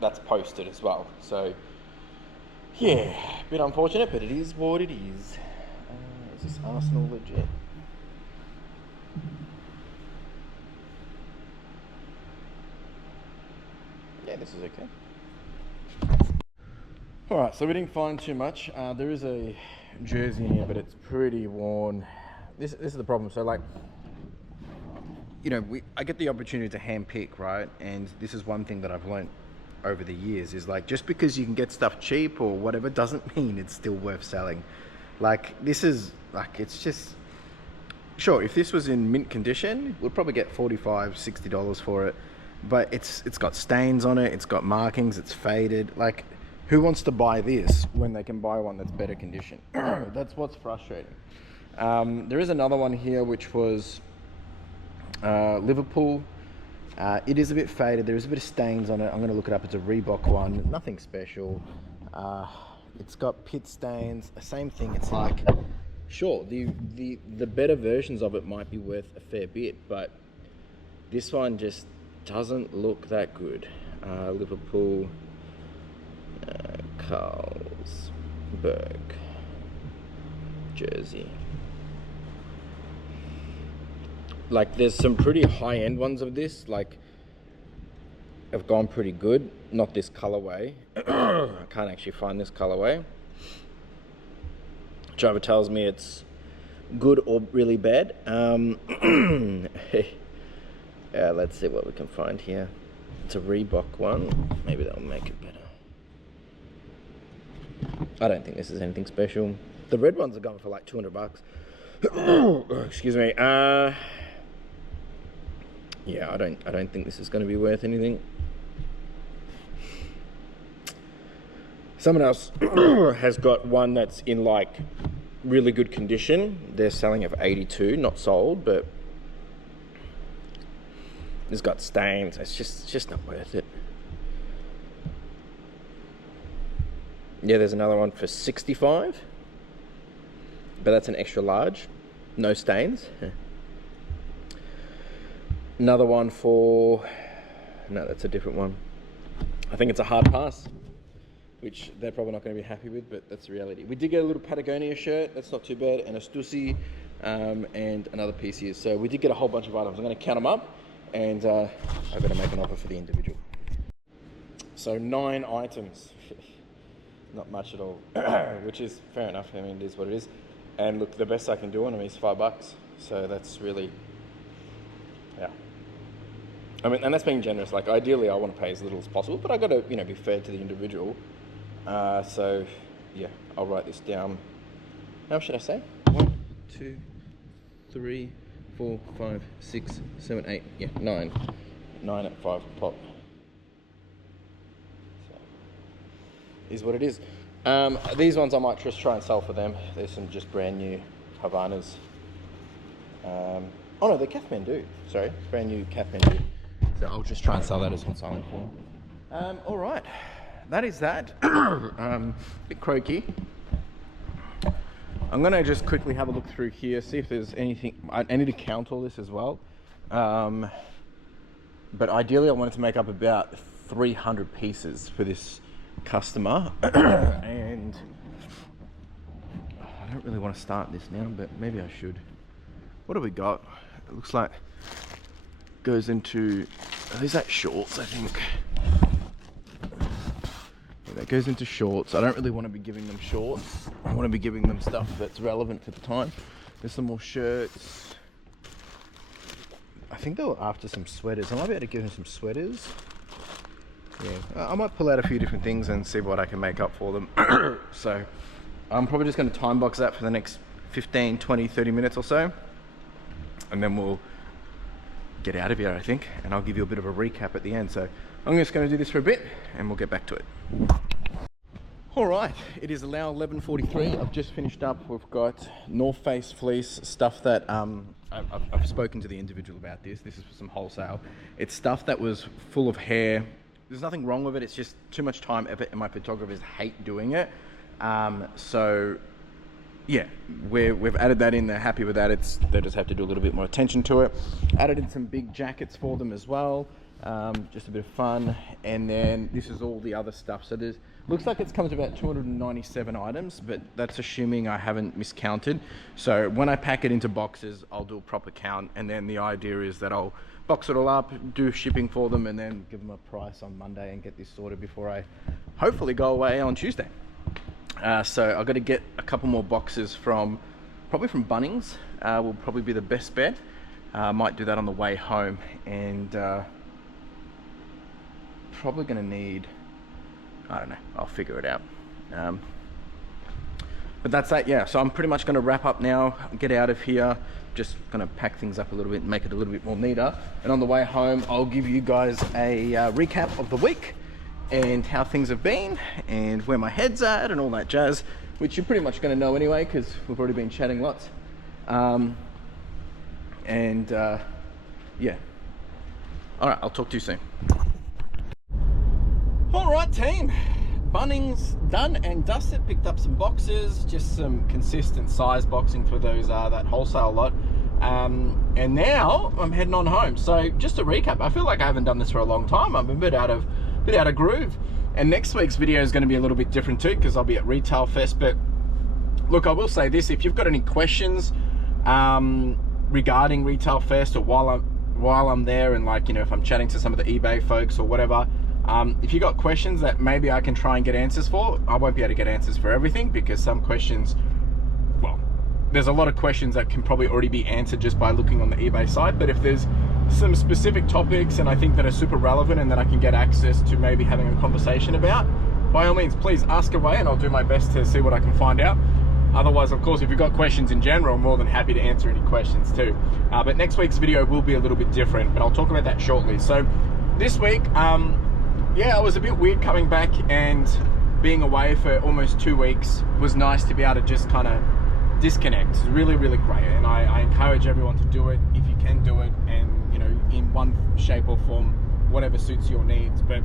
That's posted as well. So, yeah, a bit unfortunate, but it is what it is. Is this Arsenal legit? Yeah, this is okay. Alright, so we didn't find too much. There is a jersey in here, but it's pretty worn. This is the problem. So, like, you know, I get the opportunity to hand pick, right? And this is one thing that I've learned over the years is, like, just because you can get stuff cheap or whatever doesn't mean it's still worth selling. Like, this is, like, it's just, sure, if this was in mint condition, we'd probably get $45, $60 for it. But it's got stains on it, it's got markings, it's faded. Like, who wants to buy this when they can buy one that's better condition? That's what's frustrating. There is another one here which was Liverpool. It is a bit faded. There is a bit of stains on it. I'm going to look it up. It's a Reebok one. Nothing special. It's got pit stains. Same thing. It's like, sure, the better versions of it might be worth a fair bit, but this one just doesn't look that good. Liverpool, Carlsberg jersey. Like, there's some pretty high-end ones of this. Like, have gone pretty good. Not this colorway. I can't actually find this colorway. Driver tells me it's good or really bad. Let's see what we can find here. It's a Reebok one. Maybe that'll make it better. I don't think this is anything special. The red ones are going for like 200 bucks. Excuse me. Yeah, I don't think this is going to be worth anything. Someone else has got one that's in like really good condition. They're selling it for 82, not sold, but it's got stains. It's just not worth it. Yeah, there's another one for 65, but that's an extra large, no stains. Another one for, no, that's a different one. I think it's a hard pass, which they're probably not going to be happy with, but that's the reality. We did get a little Patagonia shirt, that's not too bad, and a Stussy, and another piece here. So we did get a whole bunch of items. I'm going to count them up, and I've got to make an offer for the individual. So 9 items, not much at all, which is fair enough. I mean, it is what it is. And look, the best I can do on them is $5. So that's really, yeah. I mean, and that's being generous. Like, ideally, I want to pay as little as possible, but I got to, you know, be fair to the individual. So, yeah, I'll write this down. How should I say? 1, 2, 3, 4, 5, 6, 7, 8. Yeah, 9. 9 at 5 pop. So, is what it is. These ones I might just try and sell for them. There's some just brand new Havanas. Oh no, they're Kathmandu. Sorry, brand new Kathmandu. So I'll just try and sell that as consignment for them. All right, that is that. Bit croaky. I'm gonna just quickly have a look through here, see if there's anything. I need to count all this as well. But ideally I wanted to make up about 300 pieces for this customer. And I don't really want to start this now, but maybe I should. What have we got? It looks like goes into, is that shorts, I think? Yeah, that goes into shorts. I don't really want to be giving them shorts. I want to be giving them stuff that's relevant to the time. There's some more shirts. I think they were after some sweaters. I might be able to give them some sweaters. Yeah, I might pull out a few different things and see what I can make up for them. So I'm probably just going to time box that for the next 15, 20, 30 minutes or so. And then we'll get out of here, I think. And I'll give you a bit of a recap at the end. So I'm just going to do this for a bit and we'll get back to it. All right, it is now 11:43. I've just finished up. We've got North Face fleece, stuff that I've spoken to the individual about this. This is for some wholesale. It's stuff that was full of hair. There's nothing wrong with it. It's just too much time, effort, and my photographers hate doing it. So yeah, we've added that in. They're happy with that. They just have to do a little bit more attention to it. Added in some big jackets for them as well. Just a bit of fun. And then this is all the other stuff. So there's, looks like it's come to about 297 items, but that's assuming I haven't miscounted. So when I pack it into boxes, I'll do a proper count. And then the idea is that I'll box it all up, do shipping for them, and then give them a price on Monday and get this sorted before I hopefully go away on Tuesday. So I've got to get a couple more boxes probably from Bunnings. Will probably be the best bet. Might do that on the way home, and probably going to need, I don't know, I'll figure it out. But that's that, yeah. So I'm pretty much going to wrap up now, get out of here. Just going to pack things up a little bit and make it a little bit more neater. And on the way home, I'll give you guys a recap of the week and how things have been and where my head's at and all that jazz, which you're pretty much going to know anyway because we've already been chatting lots. Yeah. All right, I'll talk to you soon. All right, team. Bunnings done and dusted. Picked up some boxes, just some consistent size boxing for those that wholesale lot. And now I'm heading on home. So just to recap, I feel like I haven't done this for a long time. I'm a bit out of groove. And next week's video is going to be a little bit different too, because I'll be at Retail Fest. But look, I will say this: if you've got any questions regarding Retail Fest or while while I'm there, and like, you know, if I'm chatting to some of the eBay folks or whatever, if you got questions that maybe I can try and get answers for, I won't be able to get answers for everything, because some questions, well, there's a lot of questions that can probably already be answered just by looking on the eBay site. But if there's some specific topics and I think that are super relevant and that I can get access to maybe having a conversation about, by all means, please ask away and I'll do my best to see what I can find out. Otherwise, of course, if you've got questions in general, I'm more than happy to answer any questions too. But next week's video will be a little bit different, but I'll talk about that shortly. So this week, yeah, it was a bit weird coming back and being away for almost 2 weeks. It was nice to be able to just kind of disconnect. It's really, really great. And I encourage everyone to do it if you can do it, and, you know, in one shape or form, whatever suits your needs. But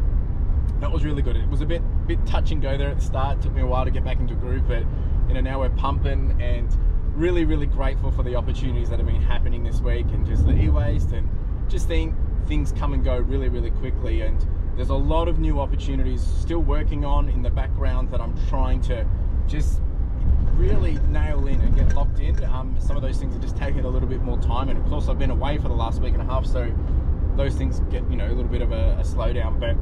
that was really good. It was a bit touch and go there at the start. It took me a while to get back into a groove, but you know, now we're pumping, and really, really grateful for the opportunities that have been happening this week, and just the e-waste, and just seeing things come and go really, really quickly. And there's a lot of new opportunities still working on in the background that I'm trying to just really nail in and get locked in. Some of those things are just taking a little bit more time, and of course I've been away for the last week and a half, so those things get, you know, a little bit of a slowdown. But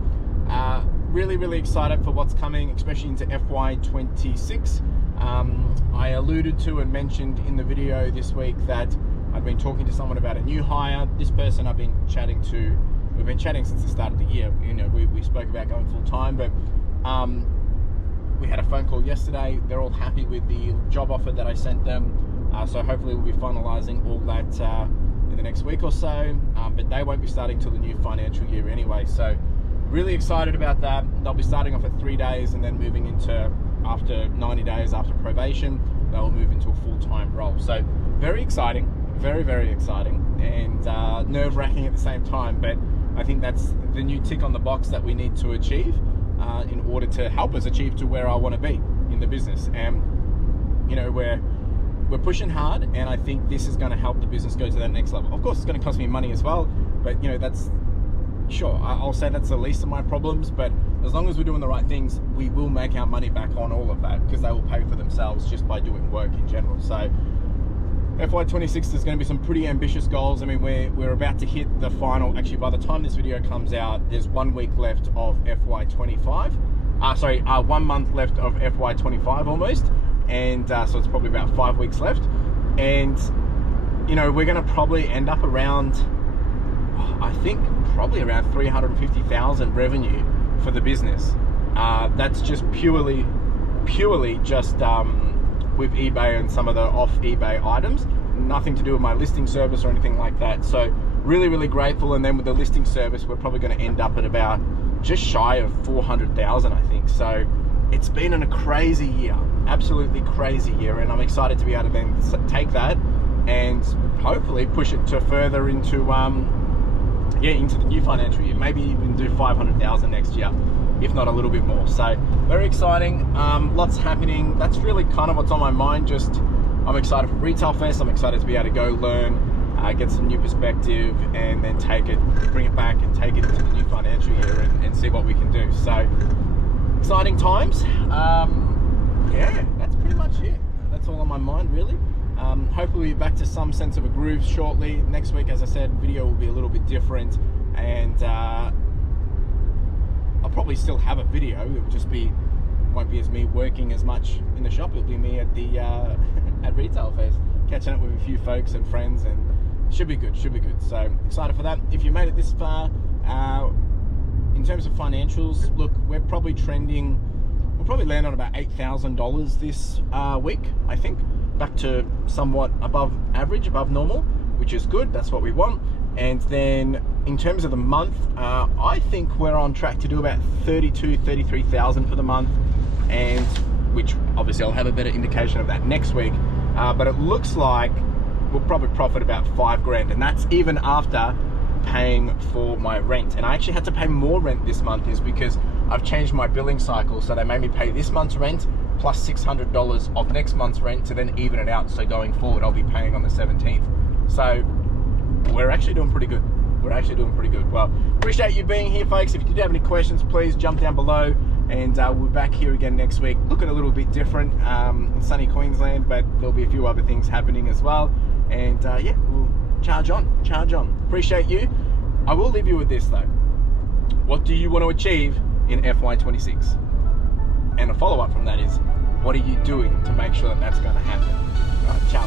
really, really excited for what's coming, especially into FY26. I alluded to and mentioned in the video this week that I've been talking to someone about a new hire. This person I've been chatting to, we've been chatting since the start of the year. You know, we spoke about going full time, but we had a phone call yesterday. They're all happy with the job offer that I sent them. So hopefully we'll be finalizing all that in the next week or so, but they won't be starting till the new financial year anyway. So really excited about that. They'll be starting off at 3 days and then moving into, after 90 days after probation, they'll move into a full-time role. So very exciting, very, very exciting, and nerve-wracking at the same time. But I think that's the new tick on the box that we need to achieve in order to help us achieve to where I want to be in the business. And you know, we're pushing hard, and I think this is going to help the business go to that next level. Of course, it's going to cost me money as well, but you know, that's sure, I'll say that's the least of my problems. But as long as we're doing the right things, we will make our money back on all of that, because they will pay for themselves just by doing work in general. So FY26 is going to be some pretty ambitious goals. I mean, we're about to hit the final, actually by the time this video comes out, there's 1 week left of FY25. 1 month left of FY25 almost. And so it's probably about 5 weeks left. And, you know, we're going to probably end up around, I think, probably around 350,000 revenue for the business. That's just purely just with eBay and some of the off eBay items. Nothing to do with my listing service or anything like that. So really, really grateful. And then with the listing service, we're probably going to end up at about just shy of 400,000, I think. So it's been a crazy year, absolutely crazy year, and I'm excited to be able to then take that and hopefully push it to further into into the new financial year. Maybe even do 500,000 next year, if not a little bit more. So very exciting, lots happening. That's really kind of what's on my mind. Just I'm excited for Retail Fest. I'm excited to be able to go learn, get some new perspective, and then bring it back and take it into the new financial year and see what we can do. So exciting times. Yeah, that's pretty much it. That's all on my mind, really. Hopefully we'll be back to some sense of a groove shortly. Next week, as I said, video will be a little bit different, and I'll probably still have a video. It will just be, won't be as me working as much in the shop. It'll be me at the at Retail Fest, catching up with a few folks and friends, and should be good, should be good. So excited for that. If you made it this far, in terms of financials, look, we're probably trending, we'll probably land on about $8,000 this week, I think. Back to somewhat above average, above normal, which is good. That's what we want. And then in terms of the month, I think we're on track to do about 33,000 for the month, and which obviously I'll have a better indication of that next week. But it looks like we'll probably profit about $5,000, and that's even after paying for my rent. And I actually had to pay more rent this month, is because I've changed my billing cycle. So they made me pay this month's rent plus $600 of next month's rent to then even it out. So going forward, I'll be paying on the 17th. So we're actually doing pretty good. We're actually doing pretty good. Well, appreciate you being here, folks. If you did have any questions, please jump down below, and we'll be back here again next week. Looking a little bit different in sunny Queensland, but there'll be a few other things happening as well. And yeah, we'll charge on, charge on. Appreciate you. I will leave you with this though. What do you want to achieve in FY26? And a follow-up from that is, what are you doing to make sure that that's going to happen? All right, ciao.